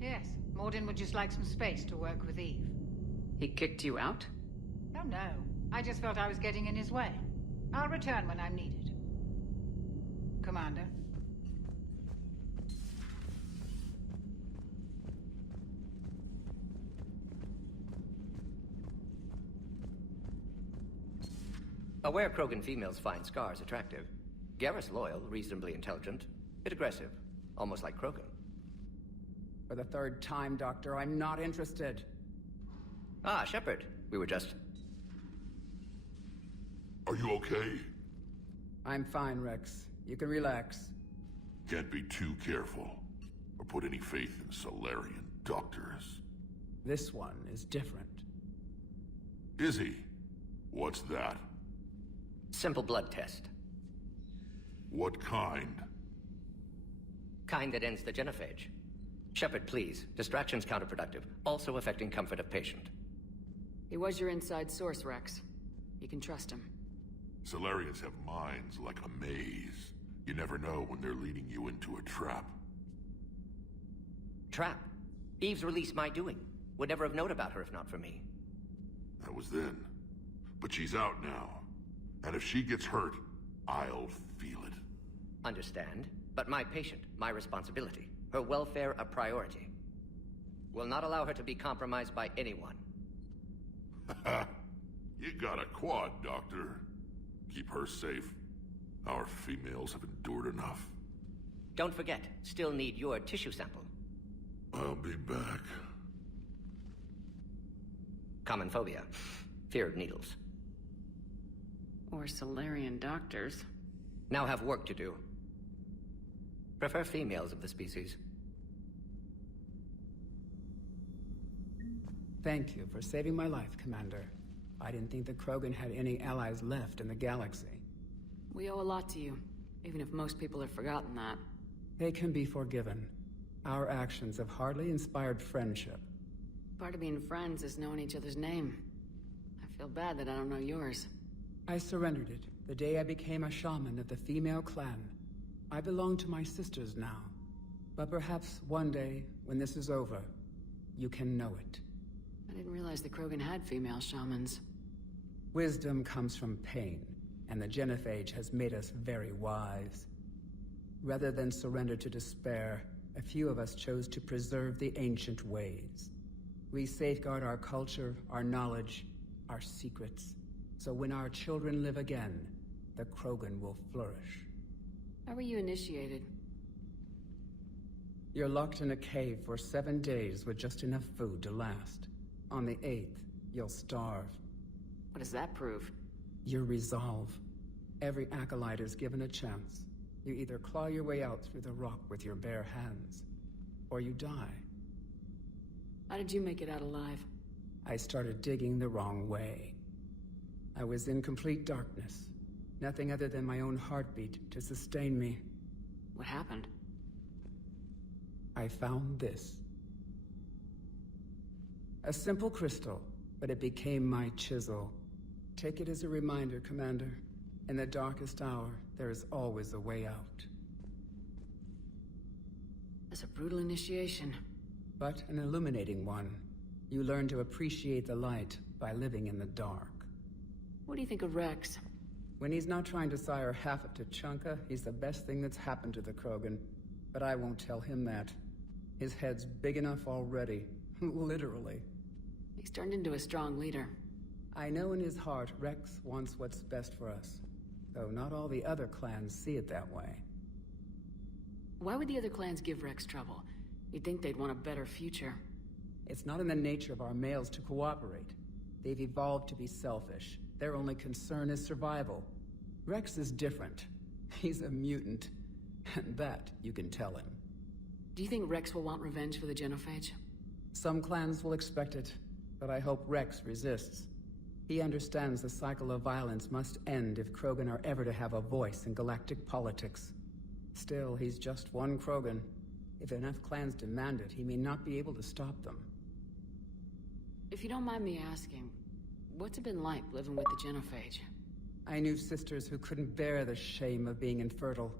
Yes. Mordin would just like some space to work with Eve. He kicked you out? Oh, no. I just felt I was getting in his way. I'll return when I'm needed. Commander. Aware Krogan females find scars attractive. Garrus loyal, reasonably intelligent, bit aggressive, almost like Krogan. For the third time, Doctor, I'm not interested. Ah, Shepard. We were just... Are you okay? I'm fine, Rex. You can relax. Can't be too careful, or put any faith in Solarian doctors. This one is different. Is he? What's that? Simple blood test. What kind? Kind that ends the genophage. Shepard, please. Distraction's counterproductive, also affecting comfort of patient. He was your inside source, Rex. You can trust him. Solarians have minds like a maze. You never know when they're leading you into a trap. Trap? Eve's release my doing. Would never have known about her if not for me. That was then. But she's out now. And if she gets hurt, I'll feel it. Understand. But my patient, my responsibility. Her welfare a priority. Will not allow her to be compromised by anyone. You got a quad, Doctor. Keep her safe. Our females have endured enough. Don't forget, still need your tissue sample. I'll be back. Common phobia. Fear of needles. Or Solarian doctors. Now have work to do. Prefer females of the species. Thank you for saving my life, Commander. I didn't think the Krogan had any allies left in the galaxy. We owe a lot to you, even if most people have forgotten that. They can be forgiven. Our actions have hardly inspired friendship. Part of being friends is knowing each other's name. I feel bad that I don't know yours. I surrendered it the day I became a shaman of the female clan. I belong to my sisters now. But perhaps one day, when this is over, you can know it. I didn't realize the Krogan had female shamans. Wisdom comes from pain, and the genophage has made us very wise. Rather than surrender to despair, a few of us chose to preserve the ancient ways. We safeguard our culture, our knowledge, our secrets. So when our children live again, the Krogan will flourish. How were you initiated? You're locked in a cave for 7 days with just enough food to last. On the 8th, you'll starve. What does that prove? Your resolve. Every acolyte is given a chance. You either claw your way out through the rock with your bare hands, or you die. How did you make it out alive? I started digging the wrong way. I was in complete darkness. Nothing other than my own heartbeat to sustain me. What happened? I found this. A simple crystal, but it became my chisel. Take it as a reminder, Commander. In the darkest hour, there is always a way out. That's a brutal initiation. But an illuminating one. You learn to appreciate the light by living in the dark. What do you think of Rex? When he's not trying to sire half of Tuchanka, he's the best thing that's happened to the Krogan. But I won't tell him that. His head's big enough already. Literally. He's turned into a strong leader. I know in his heart Rex wants what's best for us. Though not all the other clans see it that way. Why would the other clans give Rex trouble? You'd think they'd want a better future. It's not in the nature of our males to cooperate. They've evolved to be selfish. Their only concern is survival. Rex is different. He's a mutant. And that you can tell him. Do you think Rex will want revenge for the genophage? Some clans will expect it, but I hope Rex resists. He understands the cycle of violence must end if Krogan are ever to have a voice in galactic politics. Still, he's just one Krogan. If enough clans demand it, he may not be able to stop them. If you don't mind me asking, what's it been like living with the genophage? I knew sisters who couldn't bear the shame of being infertile.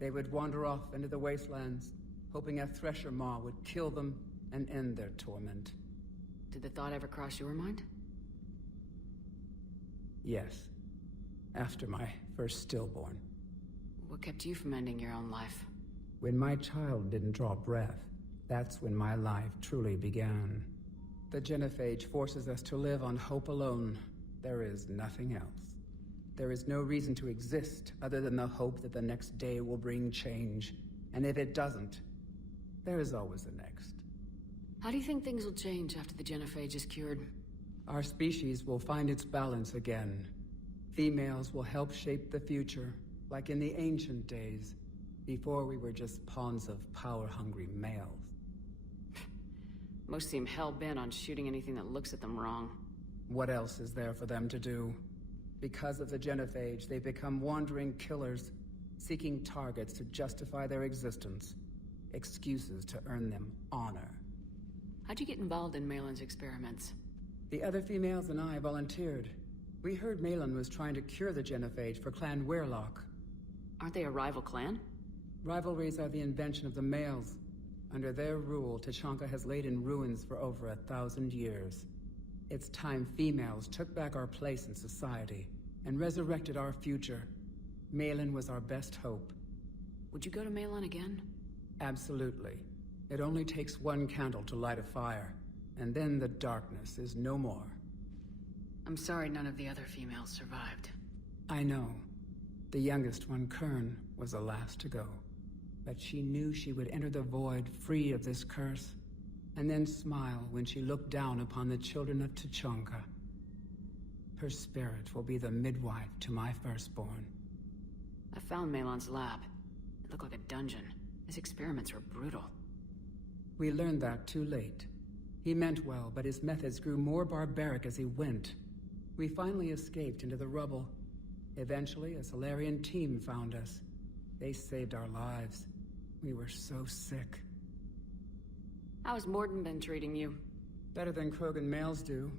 They would wander off into the wastelands, hoping a thresher maw would kill them and end their torment. Did the thought ever cross your mind? Yes. After my first stillborn. What kept you from ending your own life? When my child didn't draw breath, that's when my life truly began. The genophage forces us to live on hope alone. There is nothing else. There is no reason to exist other than the hope that the next day will bring change. And if it doesn't, there is always the next. How do you think things will change after the genophage is cured? Our species will find its balance again. Females will help shape the future, like in the ancient days, before we were just pawns of power-hungry males. Most seem hell-bent on shooting anything that looks at them wrong. What else is there for them to do? Because of the genophage, they become wandering killers, seeking targets to justify their existence. Excuses to earn them honor. How'd you get involved in Malin's experiments? The other females and I volunteered. We heard Malin was trying to cure the genophage for Clan Weirlock. Aren't they a rival clan? Rivalries are the invention of the males. Under their rule, Tuchanka has laid in ruins for over 1,000 years. It's time females took back our place in society and resurrected our future. Malin was our best hope. Would you go to Malin again? Absolutely. It only takes one candle to light a fire, and then the darkness is no more. I'm sorry none of the other females survived. I know. The youngest one, Kern, was the last to go. But she knew she would enter the void free of this curse, and then smile when she looked down upon the children of Tuchanka. Her spirit will be the midwife to my firstborn. I found Malin's lab. It looked like a dungeon. His experiments were brutal. We learned that too late. He meant well, but his methods grew more barbaric as he went. We finally escaped into the rubble. Eventually, a Solarian team found us. They saved our lives. We were so sick. How's Morden been treating you? Better than Krogan males do.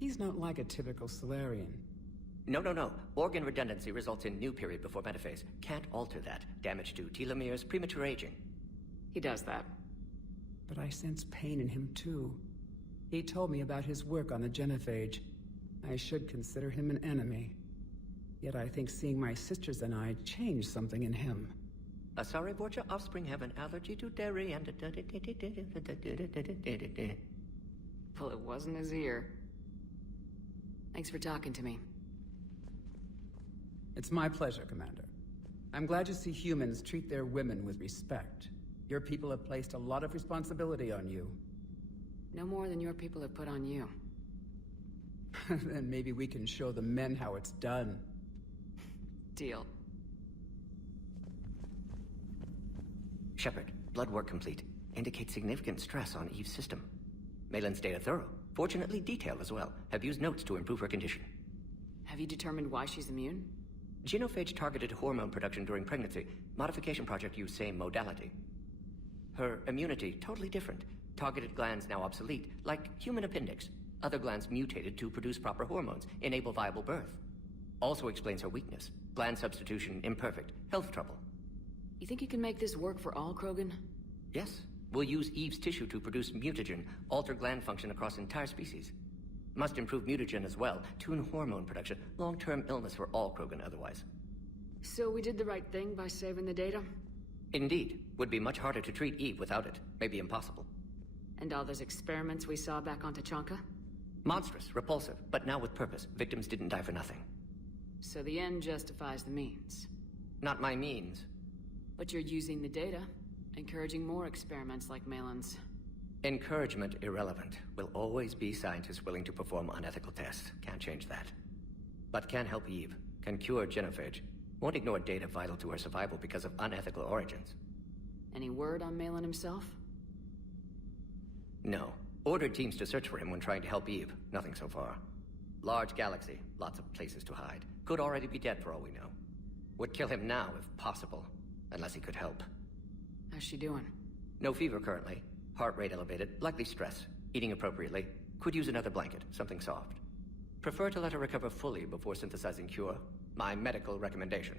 He's not like a typical Solarian. No. Organ redundancy results in new period before metaphase. Can't alter that. Damage to telomeres, premature aging. He does that. But I sense pain in him too. He told me about his work on the genophage. I should consider him an enemy. Yet I think seeing my sisters and I changed something in him. Asari Borgia offspring have an allergy to dairy and... Well, it wasn't his ear. Thanks for talking to me. It's my pleasure, Commander. I'm glad to see humans treat their women with respect. Your people have placed a lot of responsibility on you. No more than your people have put on you. Then maybe we can show the men how it's done. Deal. Shepard, blood work complete. Indicates significant stress on Eve's system. Malin's data thorough. Fortunately detailed as well. Have used notes to improve her condition. Have you determined why she's immune? Genophage targeted hormone production during pregnancy. Modification project used same modality. Her immunity, totally different. Targeted glands now obsolete, like human appendix. Other glands mutated to produce proper hormones, enable viable birth. Also explains her weakness. Gland substitution imperfect. Health trouble. You think you can make this work for all Krogan? Yes. We'll use Eve's tissue to produce mutagen, alter gland function across entire species. Must improve mutagen as well, tune hormone production, long-term illness for all Krogan otherwise. So we did the right thing by saving the data? Indeed. Would be much harder to treat Eve without it. Maybe impossible. And all those experiments we saw back on Tachanka? Monstrous, repulsive, but now with purpose. Victims didn't die for nothing. So the end justifies the means. Not my means. But you're using the data, encouraging more experiments like Malin's. Encouragement irrelevant. Will always be scientists willing to perform unethical tests. Can't change that. But can help Eve. Can cure genophage. Won't ignore data vital to her survival because of unethical origins. Any word on Malin himself? No. Ordered teams to search for him when trying to help Eve. Nothing so far. Large galaxy. Lots of places to hide. Could already be dead for all we know. Would kill him now if possible. Unless he could help. How's she doing? No fever currently. Heart rate elevated. Likely stress. Eating appropriately. Could use another blanket. Something soft. Prefer to let her recover fully before synthesizing cure. My medical recommendation.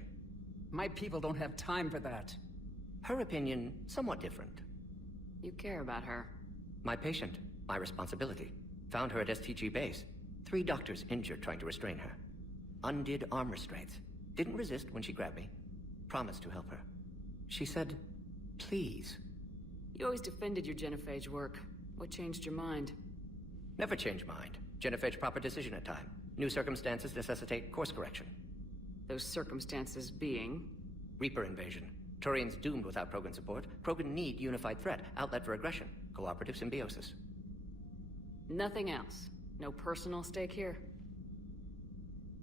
My people don't have time for that. Her opinion, somewhat different. You care about her. My patient. My responsibility. Found her at STG base. 3 doctors injured trying to restrain her. Undid arm restraints. Didn't resist when she grabbed me. Promised to help her. She said, please. You always defended your genophage work. What changed your mind? Never change mind. Genophage proper decision at time. New circumstances necessitate course correction. Those circumstances being? Reaper invasion. Turians doomed without Krogan support. Krogan need unified threat. Outlet for aggression. Cooperative symbiosis. Nothing else. No personal stake here?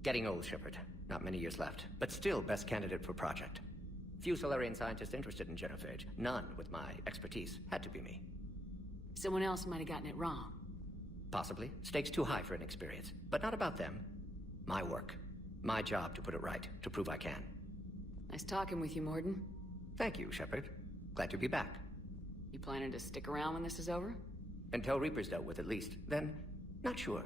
Getting old, Shepard. Not many years left. But still best candidate for project. Few Solarian scientists interested in genophage. None with my expertise. Had to be me. Someone else might have gotten it wrong. Possibly. Stakes too high for inexperience. But not about them. My work. My job to put it right. To prove I can. Nice talking with you, Morden. Thank you, Shepard. Glad to be back. You planning to stick around when this is over? Until Reaper's dealt with, at least. Then, not sure.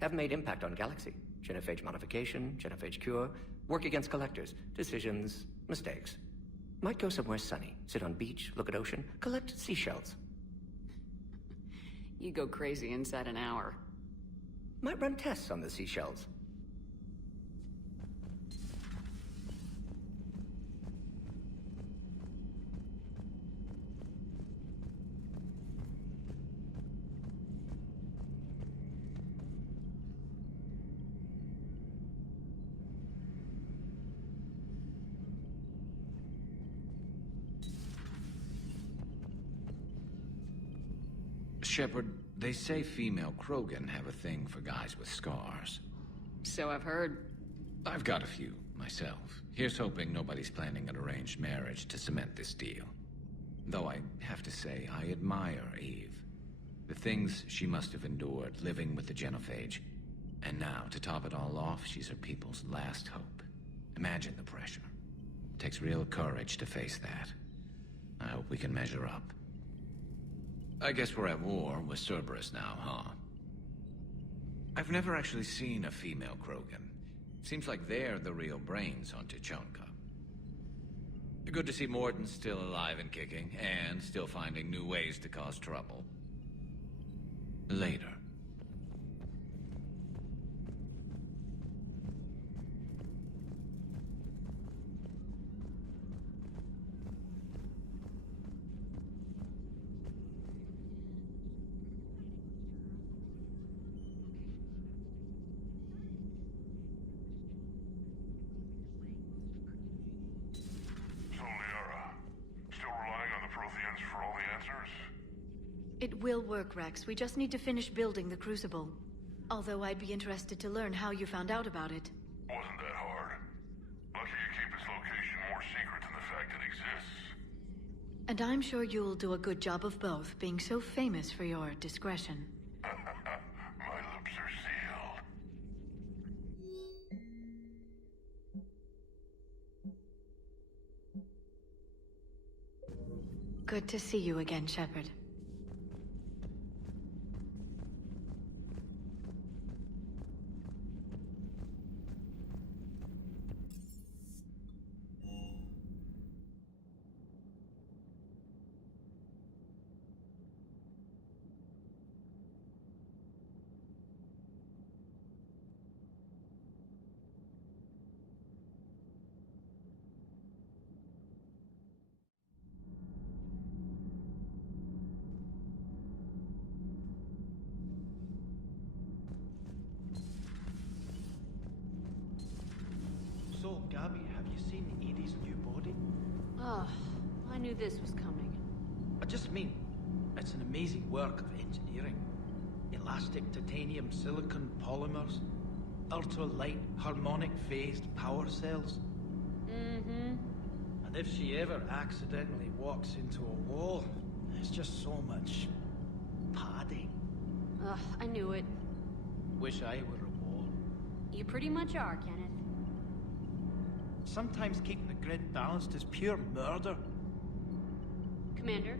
Have made impact on Galaxy. Genophage modification, genophage cure, work against collectors, decisions, mistakes. Might go somewhere sunny, sit on beach, look at ocean, collect seashells. You go crazy inside an hour. Might run tests on the seashells. Shepard, they say female Krogan have a thing for guys with scars. So I've heard. I've got a few, myself. Here's hoping nobody's planning an arranged marriage to cement this deal. Though I have to say, I admire Eve. The things she must have endured living with the genophage. And now, to top it all off, she's her people's last hope. Imagine the pressure. Takes real courage to face that. I hope we can measure up. I guess we're at war with Cerberus now, huh? I've never actually seen a female Krogan. Seems like they're the real brains on Tachanka. Good to see Morden still alive and kicking, and still finding new ways to cause trouble. Later. It will work, Rex. We just need to finish building the Crucible. Although I'd be interested to learn how you found out about it. Wasn't that hard. Lucky you keep its location more secret than the fact it exists. And I'm sure you'll do a good job of both, being so famous for your discretion. My lips are sealed. Good to see you again, Shepard. So, Gabby, have you seen Edie's new body? Oh, I knew this was coming. I just mean, it's an amazing work of engineering. Elastic titanium silicon polymers, ultra-light harmonic phased power cells. Mm-hmm. And if she ever accidentally walks into a wall, there's just so much padding. Ugh, I knew it. Wish I were a wall. You pretty much are, Kenneth. Sometimes keeping the grid balanced is pure murder. Commander?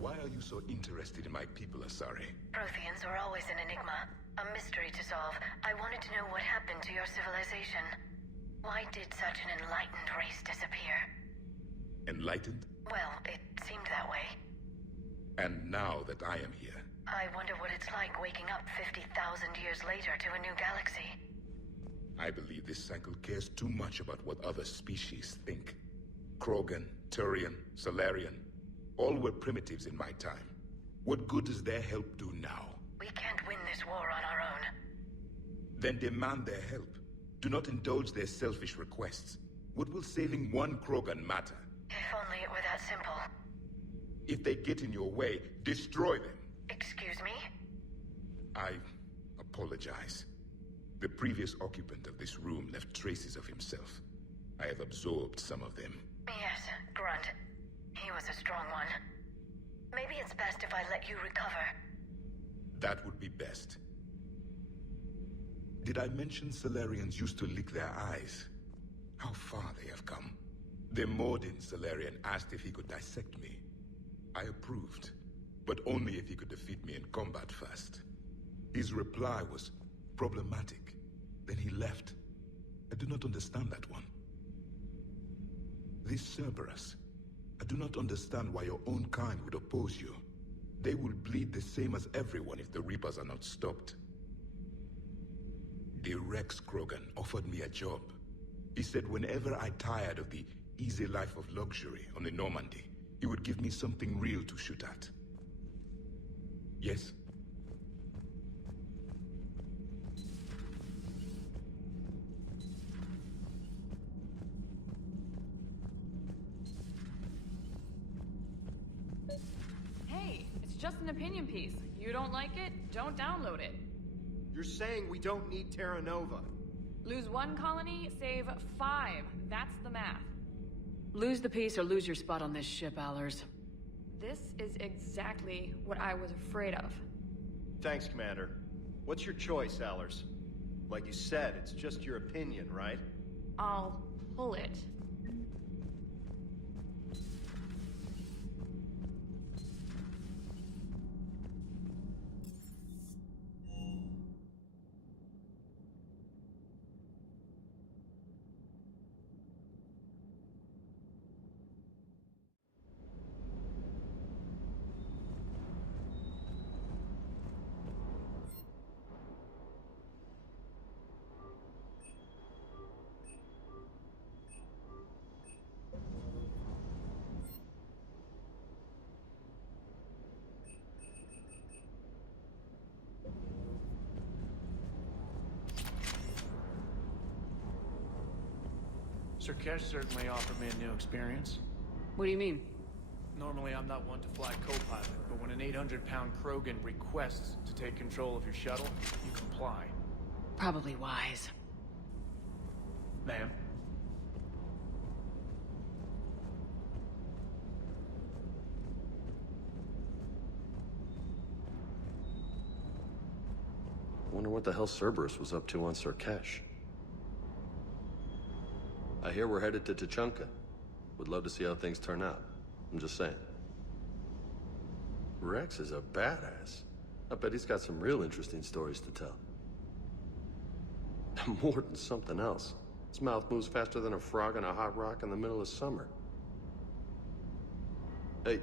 Why are you so interested in my people, Asari? Protheans are always an enigma, a mystery to solve. I wanted to know what happened to your civilization. Why did such an enlightened race disappear? Enlightened? Well, it seemed that way. And now that I am here, I wonder what it's like waking up 50,000 years later to a new galaxy. I believe this cycle cares too much about what other species think. Krogan, Turian, Solarian, all were primitives in my time. What good does their help do now? We can't win this war on our own. Then demand their help. Do not indulge their selfish requests. What will saving one Krogan matter? If only it were that simple. If they get in your way, destroy them. Excuse me? I apologize. The previous occupant of this room left traces of himself. I have absorbed some of them. Yes, Grunt. He was a strong one. Maybe it's best if I let you recover. That would be best. Did I mention Solarians used to lick their eyes? How far they have come. The Mordin Solarian asked if he could dissect me. I approved, but only if he could defeat me in combat first. His reply was problematic. Then he left. I do not understand that one. This Cerberus, I do not understand why your own kind would oppose you. They will bleed the same as everyone if the Reapers are not stopped. The Rex Krogan offered me a job. He said whenever I tired of the easy life of luxury on the Normandy, he would give me something real to shoot at. Yes? Hey, it's just an opinion piece. You don't like it? Don't download it. You're saying we don't need Terra Nova. Lose one colony, save 5. That's the math. Lose the piece or lose your spot on this ship, Allers. This is exactly what I was afraid of. Thanks, Commander. What's your choice, Allers? Like you said, it's just your opinion, right? I'll pull it. Sur'Kesh certainly offered me a new experience. What do you mean? Normally, I'm not one to fly co-pilot, but when an 800-pound Krogan requests to take control of your shuttle, you comply. Probably wise. Ma'am? Wonder what the hell Cerberus was up to on Sur'Kesh. I hear we're headed to Tuchanka. Would love to see how things turn out. I'm just saying. Rex is a badass. I bet he's got some real interesting stories to tell. More than something else. His mouth moves faster than a frog on a hot rock in the middle of summer. Hey,